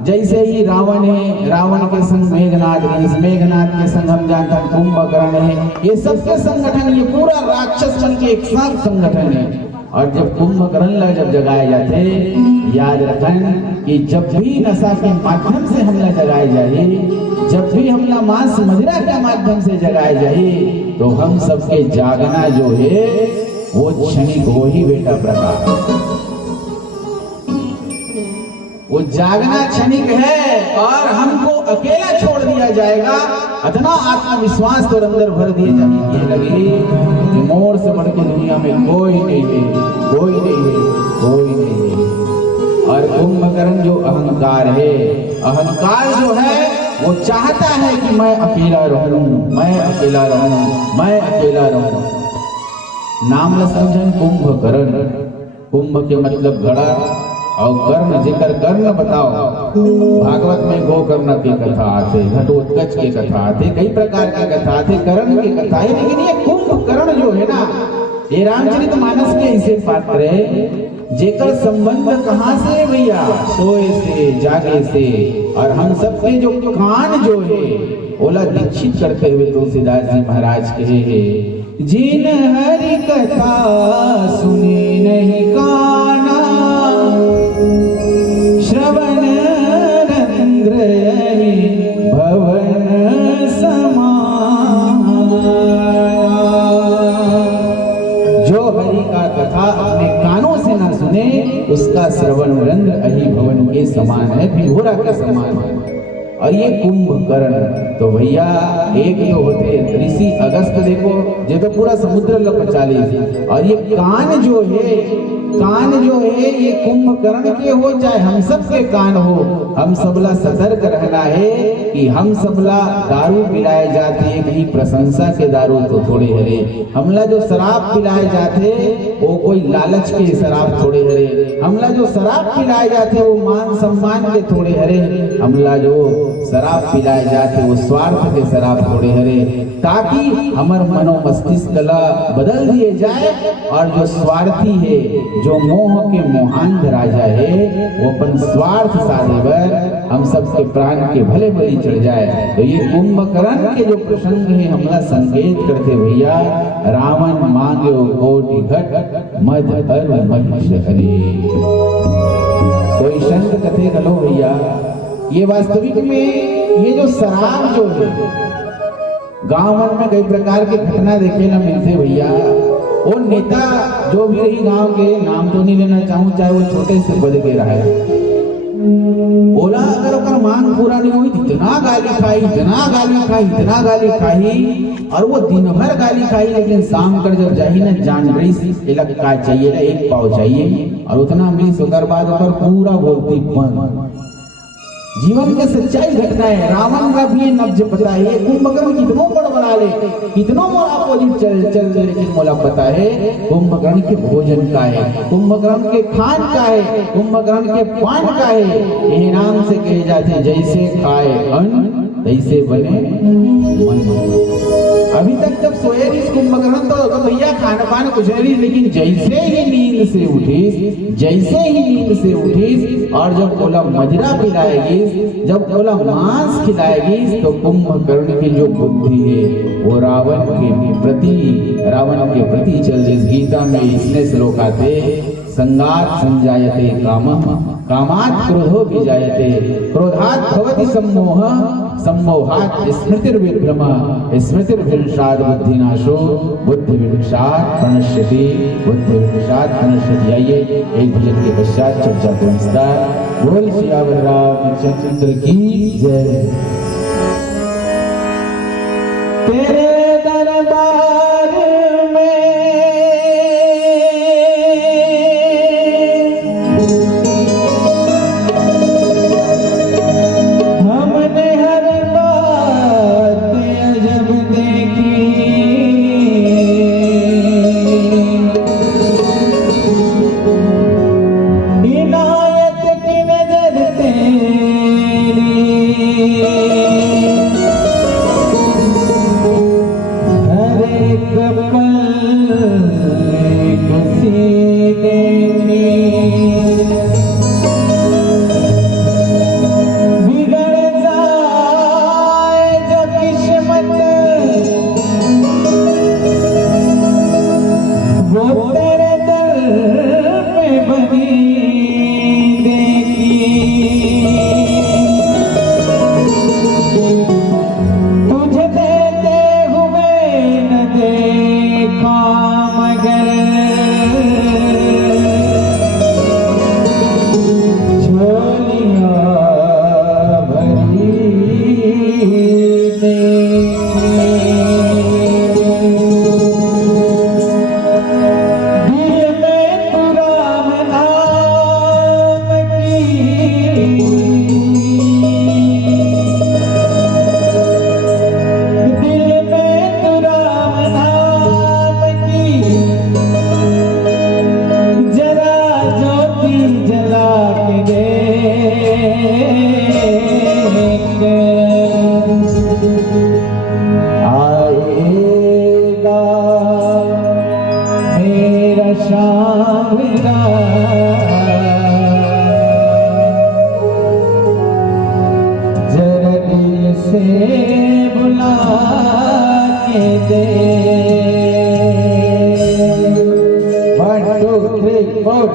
जैसे ही रावण है, रावण के संग मेघनाद है, इस मेघनाद के संग हम जानते हैं कुंभकर्ण है, ये सबके संगठन, ये पूरा राक्षस मन के एक साथ संगठन है। और जब कुंभकर्ण जब जगाए जाते, याद रखें कि जब भी नशा के माध्यम से हमला जगाए जाए, जब भी हमला मांस मदिरा के माध्यम से जगाए जाए, तो हम सबके जागना जो है वो क्षणिक हो ही बेटा प्रकाश, वो जागना क्षणिक है और हमको अकेला छोड़ दिया जाएगा। इतना आत्मविश्वास तो अंदर भर दिए जाए, ये लगे कि मोर से बढ़ के दुनिया में कोई नहीं है, कोई नहीं है, कोई नहीं है। और कुंभकर्ण जो अहंकार है, अहंकार जो है वो चाहता है कि मैं अकेला रहूं, मैं अकेला रहूं, मैं अकेला रहूं। नाम ल समझन कुंभकर्ण, कुंभ के मतलब घड़ा और कर्ण जेकर कर्ण बताओ। भागवत में गोकर्ण की कथा आते, घटोत्कच की कथा आते, कई प्रकार की कथा आते, कर्ण की कथा है। लेकिन ये कुंभकर्ण जो है ना, ये रामचरितमानस के ऐसे पात्र है जेकर संबंध कहाँ से है भैया, सोए से, जागे से। और हम सबके जो कान जो है ओला दीक्षित करते हुए तुलसीदास जी महाराज कहे हैं, जिन हरि कथा सुने नहीं काना, श्रवण रंध्र भवन समान। जो हरि का कथा अपने कानों से ना सुने, उसका श्रवण रंध्र अहि भवन के समान है, भिघोरा के समान है। और ये कुंभकर्ण तो भैया एक तो होते ऋषि अगस्त, देखो ये तो पूरा समुद्र लपचाली। और ये कान जो है, कान जो है ये कुंभकर्ण के हो, चाहे हम सब के कान हो, हम सबला सतर्क रहना है कि हम सबला दारू पिलाए जाते हैं, कहीं प्रशंसा के दारू तो थोड़े हरे, हमला जो शराब पिलाए जाते वो कोई लालच के शराब थोड़े हरे, हमला जो शराब पिलाए जाते वो मान सम्मान के थोड़े हरे, हमला जो शराब पिलाए जाते वो स्वार्थ के शराब थोड़े हरे। ताकि हमार मनो मस्तिष्क ला बदल दिए जाए, और जो स्वार्थी है, जो मोह के मोहांध राजा है, वो अपन स्वार्थ साधे बर हम सबके प्राण के भले बलि चढ़ जाए। तो ये कुंभकर्ण के जो प्रसंग है हमला संकेत करते भैया, रावण मांगे कोटि घट मद अर महिष हरे। कोई संत कथे गलो भैया, ये वास्तविक में ये जो शराब जो है गांव में कई प्रकार के घटना देखे ना मिलते भैया। वो नेता जो भी रही गांव के, नाम तो नहीं लेना चाहूँ, चाहे वो छोटे से पद के रहा है, बोला अगर ओकर मांग पूरा नहीं हुई, इतना गाली खाई, इतना गाली खाई, इतना गाली खाई, और वो दिन भर गाली खाई, लेकिन शाम कर जब जाही ना जान रही का चाहिए ना, एक पाव चाहिए, और उतना मिस होकर बाद ओकर पूरा बोलती बंद। जीवन के सच्चाई घटना है। रावण का भी नब्ज पता है, कुंभकर्ण कितनों बड़ा ले, कितनों मोला अपोजिट चल, लेकिन मोला पता है कुंभकर्ण के भोजन का है, कुंभकर्ण के खान का है, कुंभकर्ण के पान का है। यही नाम से कहे जाते जैसे खाए अन्न तैसे बने मन। अभी तक जब सोए रही कुंभकर्ण तो भैया खाना पान कुछ नहीं, लेकिन जैसे ही नींद से उठी और जब बोला मदिरा पिलाएगी, जब बोला मांस खिलाएगी, तो कुंभकर्ण की जो बुद्धि है वो रावण के प्रति चल। जिस गीता में इसने श्लोक आते, संगात संजायते कामः कामात् क्रोधो विजायते क्रोधात् भवति सम्मोहात् स्मृतिर्विभ्रमः स्मृतिर्भ्रंशात् बुद्धिनाशो बुद्धिविनाशात् प्रणश्यति बुद्धिविनाशात् प्रणश्यति। आइए एक भजन के पश्चात चर्चा को विस्तार। बोल सियावर रामचंद्र की जय। तेरे दरबार में हमने हर बात अजब देखी, इनायत की नजर तेरी हर एक पल किसी ने बिगड़ जाए जो किस्मत, वो तेरे दर पे बनी देखी। तुझे देते हुए न देखा मगर झोलियां भरी दिल में तू राम नाम दिल में तू राम नाम की जरा ज्योति जला के देख, आएगा मेरा शावरा जरा दिल से बुला के दे। 1 2 3 4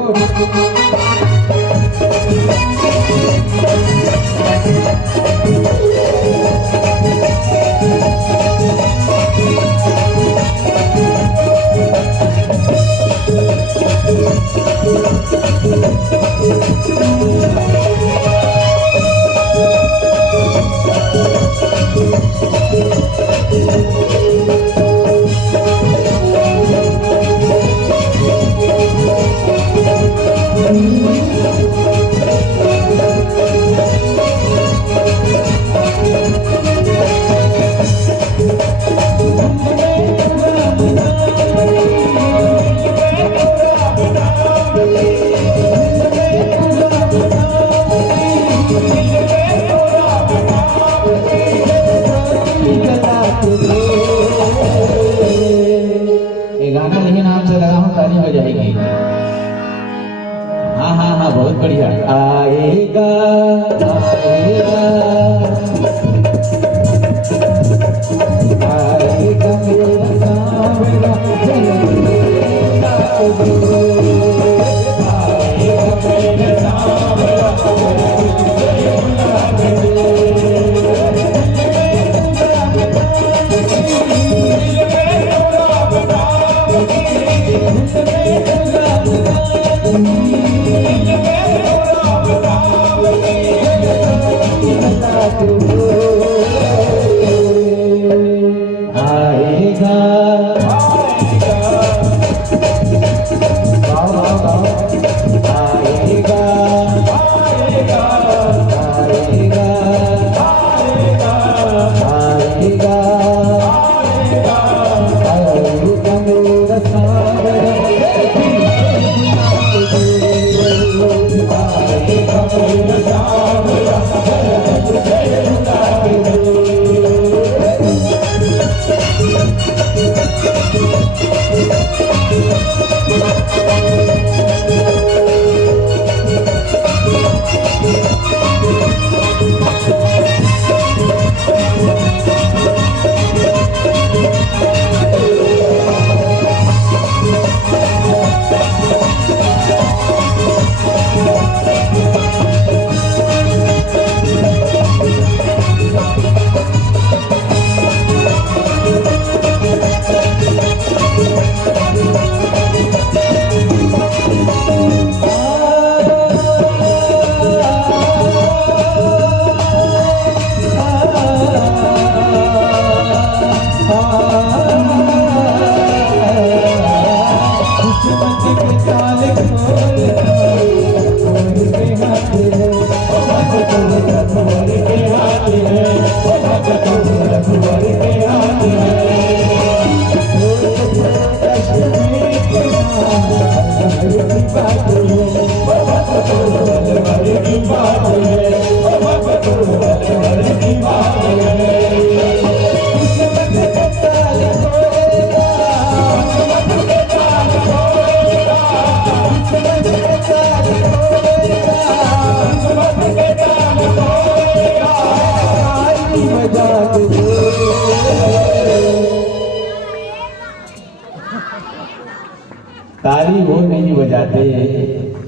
ये गाना लेकिन आपसे लगा हूँ ताली बजाएगी। हाँ हाँ हाँ बहुत बढ़िया। आएगा आएगा आएगा मेरा सांवरा जलता आएगा मेरा सांवरा Thank you.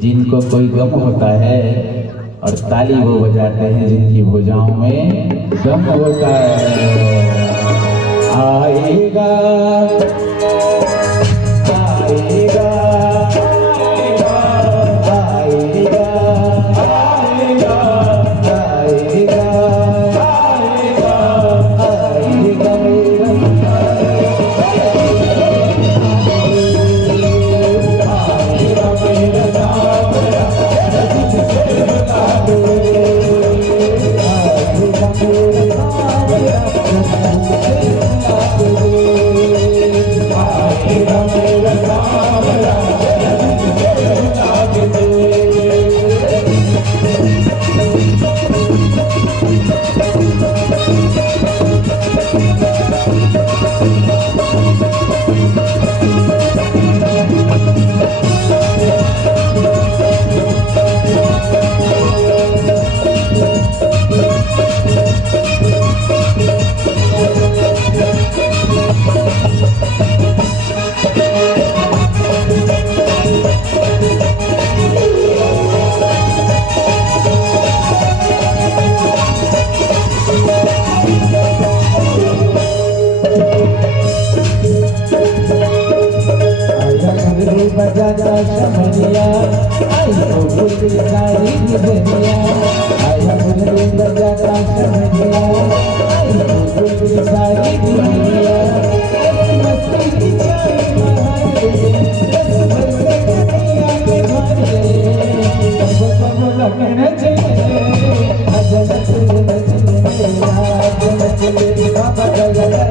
जिनको कोई गम होता है और ताली वो बजाते हैं जिनकी भुजाओं में दम होता है। आएगा आएगा आएगा आएगा आएगा आएगा बजाता शमनिया आई तो पूरी सारी दुनिया आया मुझे बजाता शमनिया आई तो पूरी सारी दुनिया मस्ती की चाय बहारे बरसे कन्हैया के घरे सब लगन चले अजन चले अजन चले बाबा गगन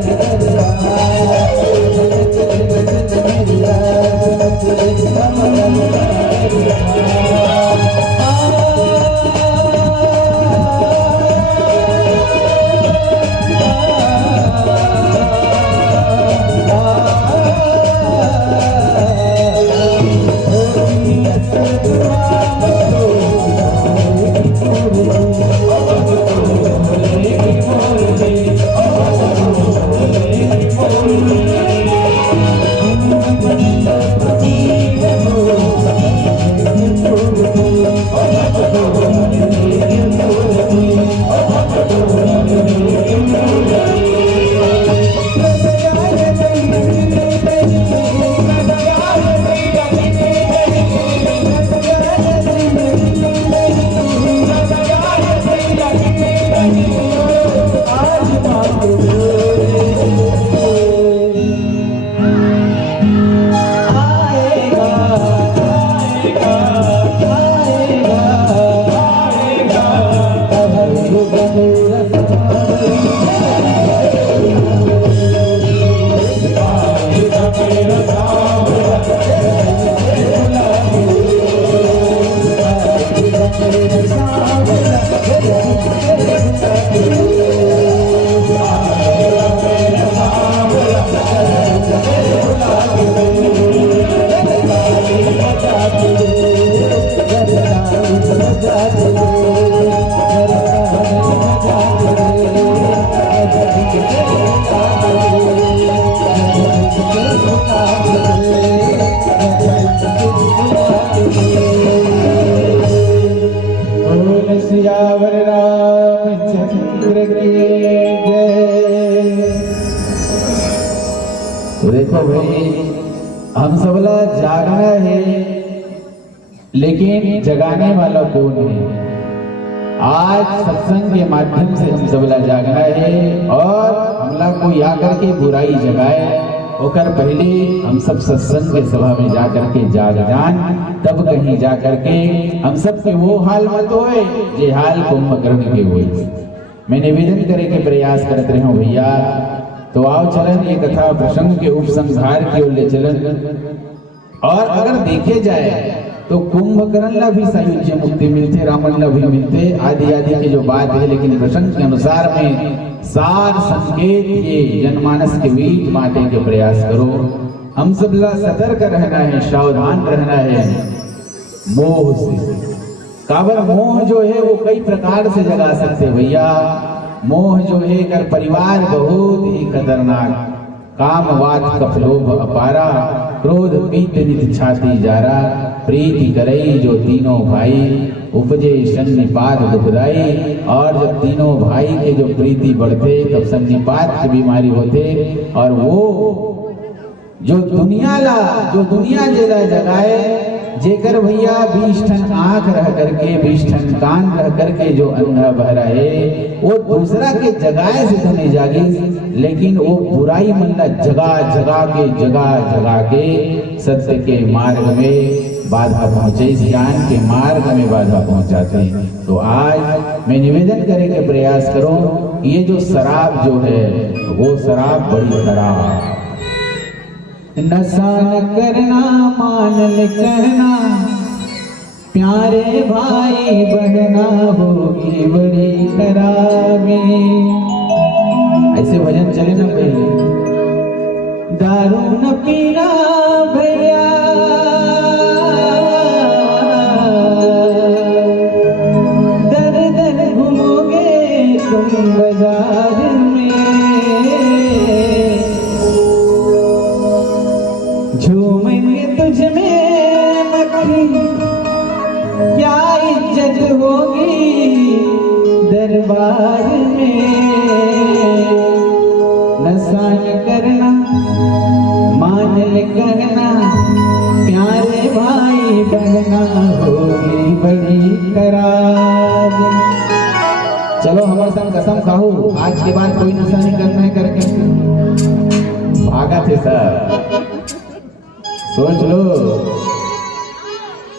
सियावर रामचंद्र की जय। तो देखो भाई, हम सबला जागना है, लेकिन जगाने वाला कौन है? आज सत्संग के माध्यम से हम सबला जागना है और हमला कोई आकर के बुराई जगाए होकर पहले हम सब सत्संग के सभा में जाकर के जाग जान, तब कहीं जाकर के हम सब के वो हाल मत होए जे हाल कुंभकर्ण के हुए। मैं निवेदन करे के प्रयास करते रहे भैया। तो आओ चलन ये कथा प्रसंग के उपसंहार की ओर ले चलन। और अगर देखे जाए तो कुंभकर्ण ला भी सायुज्य मुक्ति मिलते, रावण ला भी मिलते, आदि आदि की जो बात है, लेकिन प्रसंग के अनुसार में सार संकेत ये जनमानस के बीच बांटने के प्रयास करो। हम सब ला सतर्क रहना है, सावधान रहना है मोह से। काबर मोह जो है वो कई प्रकार से जगा सकते भैया। मोह जो है कर परिवार बहुत ही खतरनाक, काम वात कफ लोभ अपारा, क्रोध पीत नित छाती जारा, प्रीति करई जो तीनों भाई, उपजे सन्निपात दुखदाई। और जब तीनों भाई के जो प्रीति बढ़ते तब सन्निपात की बीमारी होते। और वो जो दुनिया जला जगाए, जेकर भैया 20 ठन आंख रह करके 20 ठन कान रह करके जो अंधा बहरा है, वो दूसरा के जगाए से तो नहीं जागी, लेकिन वो बुराई मल्ला जगा के सत्य के मार्ग में बाधा पहुंचे, ज्ञान के मार्ग में बाधा पहुंचाते। तो आज मैं निवेदन करे के प्रयास करूं, ये जो शराब जो है वो शराब बड़ी खराब। नशा न करना मान ले कहना, प्यारे भाई बहना होगी बड़ी खराबी। ऐसे भजन चले ना पहले। दारू न पीना भैया, दर दर घूमोगे तुम बाजार में, झूमेंगे तुझ में मक्खी, क्या इज्जत होगी दरबार में। नशा न करना मान ले कहना, प्यारे भाई बहना होगी बड़ी खराब। चलो हमारे संग कसम खाओ, आज के बाद कोई नशा नहीं करना है करके भागा थे सर, सोच लो।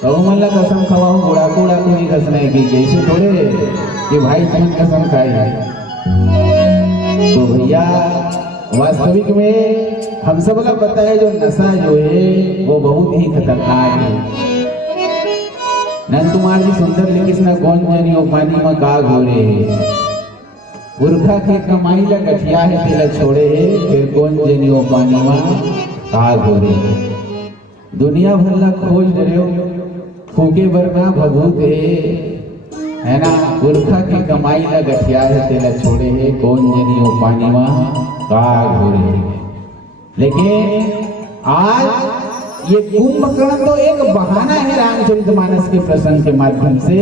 तो मल्ला कसम खवाऊं गुड़ाकू नहीं कसना है कि कैसे थोड़े कि भाई तुम कसम खाई। तो भैया वास्तविक में हम सब लोग पता है जो नशा जो है वो बहुत ही खतरनाक है। नंद कुमार जी सुंदर लिखिस न कौन जानी ओ पानी में काग हो रे, पुरखा के कमाई ला गठिया है तेला छोड़े है, फिर कौन जानी ओ पानी में काग हो रे। दुनिया भर ला खोज डरियो फूके बरना भभूत है ना, पुरखा की कमाई ला गठिया है तेला छोड़े है, कौन जनी ओ पानी में काग हो रहे। लेकिन आज ये कुंभकर्ण तो एक बहाना है रामचरितमानस के प्रसंग के माध्यम से,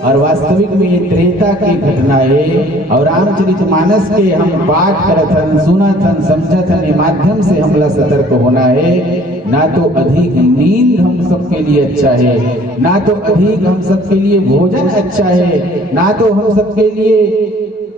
और वास्तविक में ये त्रेता की घटना है। और रामचरितमानस के हम पाठ करथन, सुनथन, समझथन, ये माध्यम से हमला सतर्क होना है। ना तो अधिक नींद हम सबके लिए अच्छा है, ना तो अधिक हम सबके लिए भोजन अच्छा है, ना तो हम सबके लिए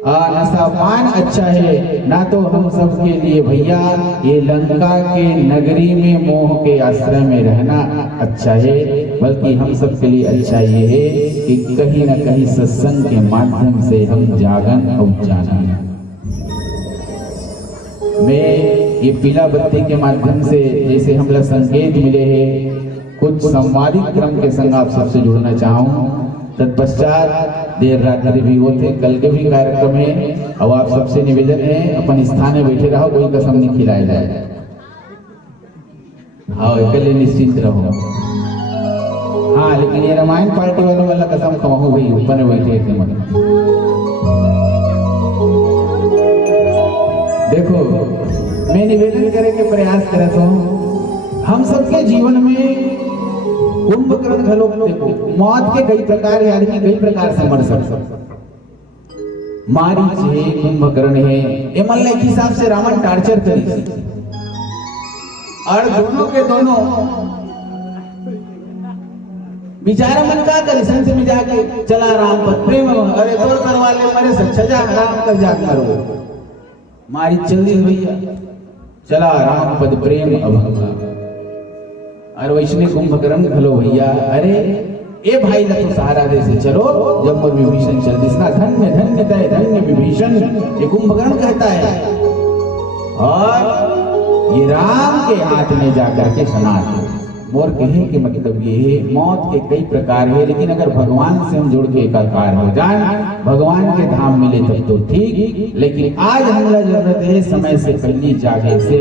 नशापान अच्छा है, ना तो हम सबके लिए भैया ये लंका के नगरी में मोह के आश्रय में रहना अच्छा है, बल्कि हम सबके लिए अच्छा ये है कि कहीं ना कहीं सत्संग के माध्यम से हम जागन और जागन। मैं ये पीला बत्ती के माध्यम से जैसे हम लोग संकेत मिले हैं, कुछ संवादित क्रम के संग आप सबसे जुड़ना चाहूँ। तत्पश्चात देर रात्रि भी होते, कल के भी कार्यक्रम है। अब आप सबसे निवेदन है अपन स्थान में बैठे रहो, कोई कसम नहीं खिलाया जाए। हाँ अकेले निश्चिंत रहो। हाँ लेकिन ये रामायण पार्टी वालों वाला कसम खवाऊं भाई, ऊपर में बैठे थे मतलब। देखो मैं निवेदन करे के प्रयास करता हूँ, हम सबके जीवन में कुंभकर्ण घलो देखो, मौत के कई प्रकार है, आदमी कई प्रकार से मर सकता। मारीच है, कुंभकर्ण है, ये मन एक हिसाब से रावण टार्चर करी, और दोनों के दोनों बेचारा मन का करे, संत में जाके चला राम पद प्रेम, अरे तोड़ करवा ले मरे सच्चा जा राम कर जा करो। मारी चल दी भैया, चला राम पद प्रेम अभंगा। और वैष्णव कुंभकर्ण घलो भैया, अरे ए भाई ला तो सहारा दे से चलो, जब मोर विभीषण चल दिसना, धन्य धन्य तय धन्य विभीषण, ये कुंभकर्ण कहता है। और ये राम के हाथ में जाकर के सनात मोर कहे के मतलब ये है, मौत के कई प्रकार है, लेकिन अगर भगवान से हम जुड़ के एकाकार हो जाए, भगवान के धाम मिले तब तो ठीक। लेकिन आज हमारा जरूरत है समय से पहले जागे से,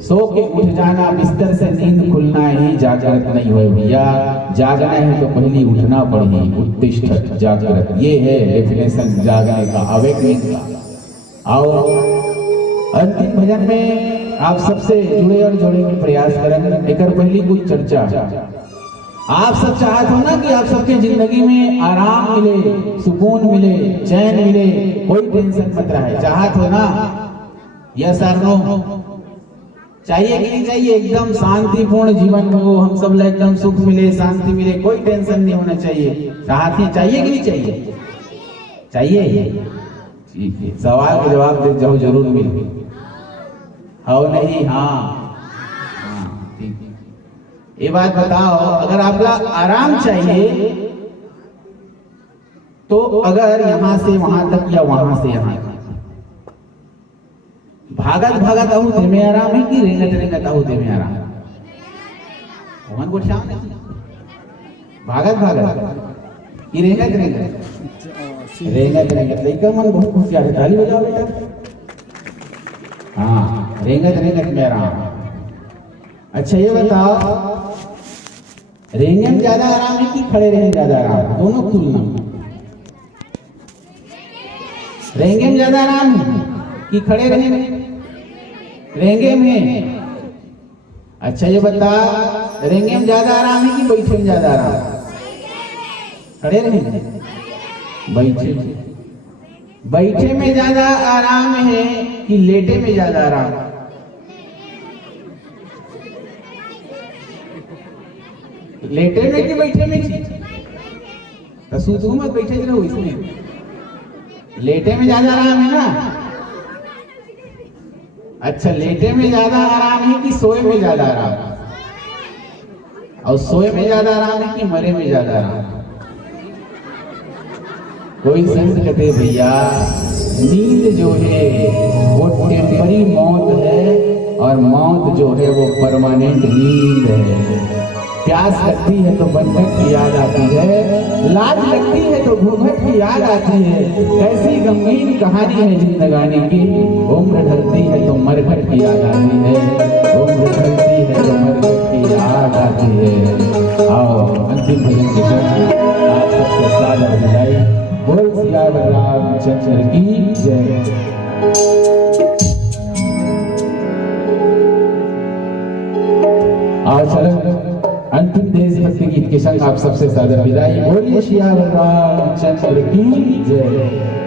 सो के उठ जाना, बिस्तर से नींद खुलना ही जागृत नहीं हो भैया। जागना है तो पहले उठना पड़ेगी, उत्तिष्ठ जागृत, ये है डेफिनेशन जागने का, अवेकनिंग का। और अंतिम भजन में आप सबसे जुड़े और जोड़े के प्रयास करें। एक पहली कोई चर्चा, आप सब चाहते हो ना कि आप सबके जिंदगी में आराम मिले, सुकून मिले, चैन मिले, कोई टेंशन मत रहे, चाहत हो ना? यस और नो? चाहिए कि नहीं चाहिए? एकदम शांतिपूर्ण जीवन हो, हम सब लोग एकदम सुख मिले, शांति मिले, कोई टेंशन नहीं होना चाहिए, चाहते हैं? चाहिए कि नहीं चाहिए? चाहिए। ठीक है, सवाल का जवाब दे जाओ, जरूर मिले। हो नहीं? हाँ, ठीक है। ये बात बताओ, अगर आपका आराम चाहिए तो अगर यहां से वहां तक या वहां से यहां तक भागत भागत आहू ते में आराम है कि रेंगत रेंगत आहू ते में आराम? भगवान को श्याम नहीं, भागत भागत कि रेंगत रेंगत? रेंगत रेंगत। लड़का मन बहुत होशियार है, ताली बजाओ बेटा। हाँ, रेंगत रेंगत में आराम। अच्छा ये बताओ, रेंगे में ज्यादा आराम है कि खड़े रहने ज्यादा आराम? दोनों तुलना। रेंगे में ज्यादा आराम है कि खड़े रहने? रेंगे में। अच्छा ये बता, रेंगे में ज्यादा आराम है कि बैठे में ज्यादा आराम? खड़े रहने? बैठे। बैठे में ज्यादा आराम है कि लेटे में ज्यादा आराम? लेटे में कि बैठे में? तो सूतू मत, बैठे रहो इसमें। लेटे में ज्यादा आराम है ना? अच्छा, लेटे में ज्यादा आराम है कि सोए में ज्यादा आराम? और सोए में ज्यादा आराम है कि मरे में ज्यादा आराम? कोई संत कहते भैया नींद जो है वो टेम्पररी मौत है, और मौत जो है वो परमानेंट नींद है। प्यास लगती है तो बंधक की याद आती है, लाज लगती है तो घूंघट की याद आती है। कैसी गमगीन कहानी है जिंदगानी की, उम्र ढलती है तो मरघट की याद आती है, उम्र ढलती है तो मरघट की याद आती है। आओ अंतिम भजन के साथ आप सबसे सादर विदाई। बोल सियावर रामचंद्र की जय। आज अंतिम देशभक्ति गीत के संग आप सबसे सादर विदाई। बोलिए सियावर रामचंद्र की जय।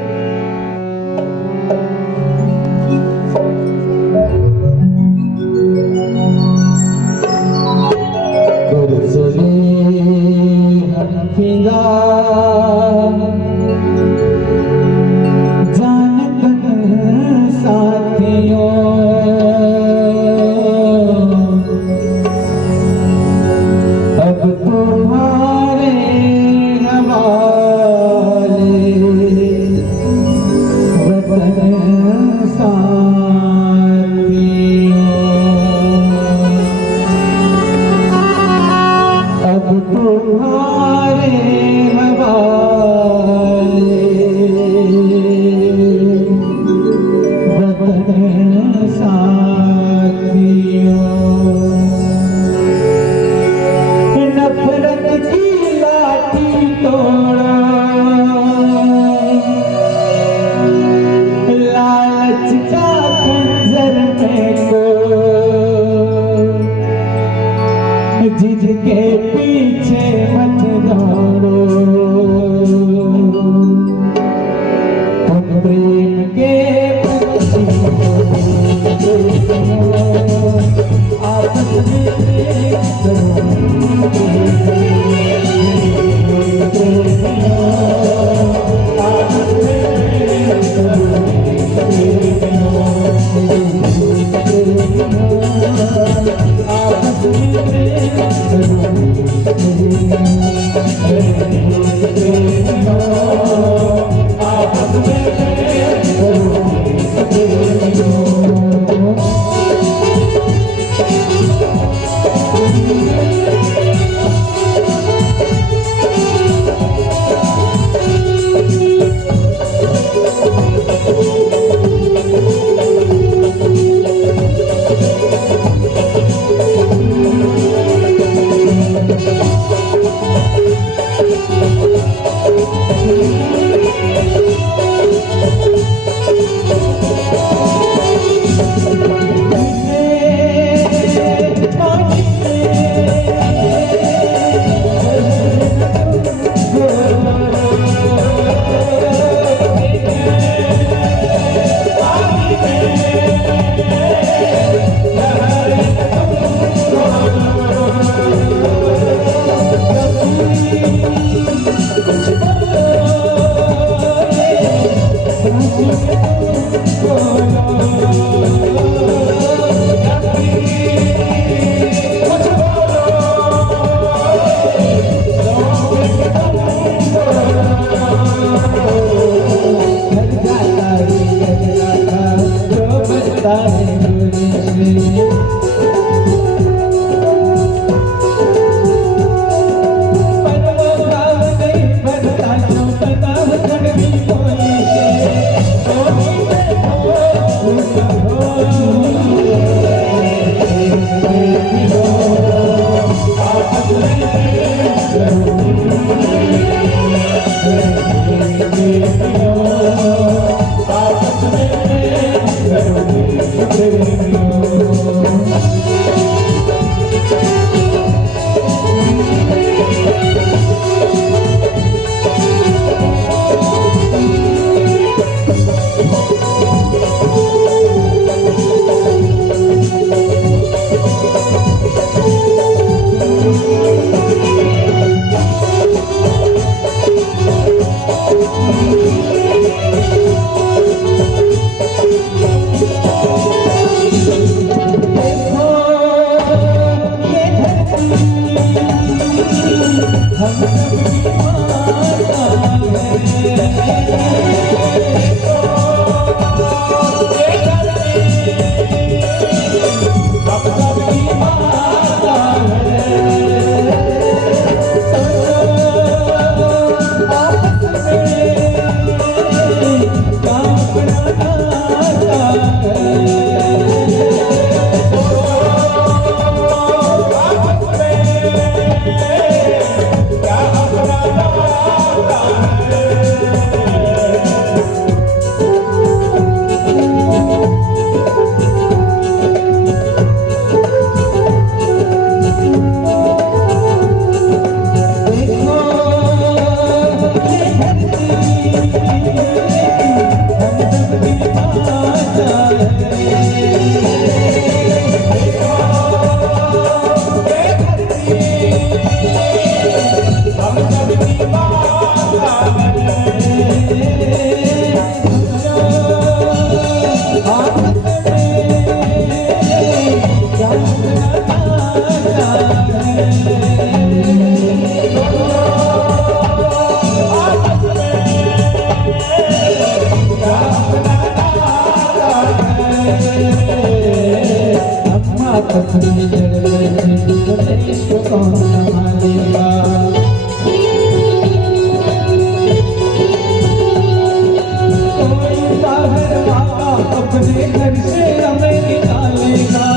अपने घर से हमें निकालेगा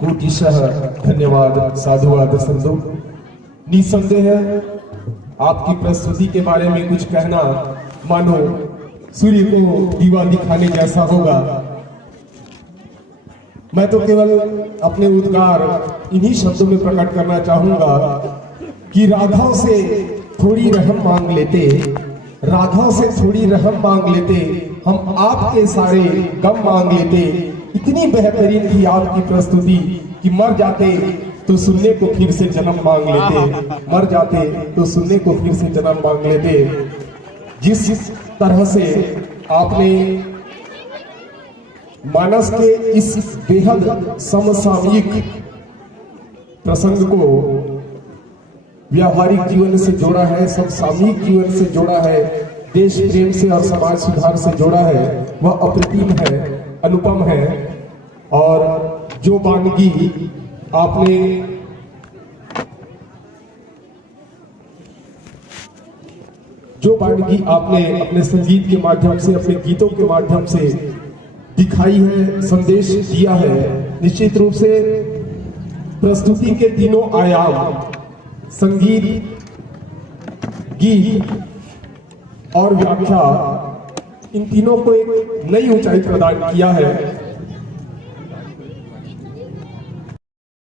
कोटिशः धन्यवाद साधुवाद संतो। निसंदेह आपकी प्रस्तुति के बारे में कुछ कहना मानो सूर्य को दीवा दिखाने जैसा होगा। मैं तो केवल अपने उद्गार इन्हीं शब्दों में प्रकट करना चाहूंगा कि राघव से थोड़ी रहम मांग लेते, राघव से थोड़ी रहम मांग लेते, हम आपके सारे गम मांग लेते। इतनी बेहतरीन थी आपकी प्रस्तुति कि मर जाते तो सुनने को फिर से जन्म मांग लेते, मर जाते तो सुनने को फिर से जन्म मांग लेते। जिस तरह से आपने मानस के इस बेहद समसामयिक प्रसंग को व्यावहारिक जीवन से जोड़ा है, सब सामूहिक जीवन से जोड़ा है, देश प्रेम से और समाज सुधार से जोड़ा है, वह अप्रतिम है, अनुपम है। और जो वानगी आपने अपने संगीत के माध्यम से, अपने गीतों के माध्यम से दिखाई है, संदेश दिया है, निश्चित रूप से प्रस्तुति के तीनों आयाम, संगीत, गीत और व्याख्या, इन तीनों को एक नई ऊंचाई प्रदान किया है।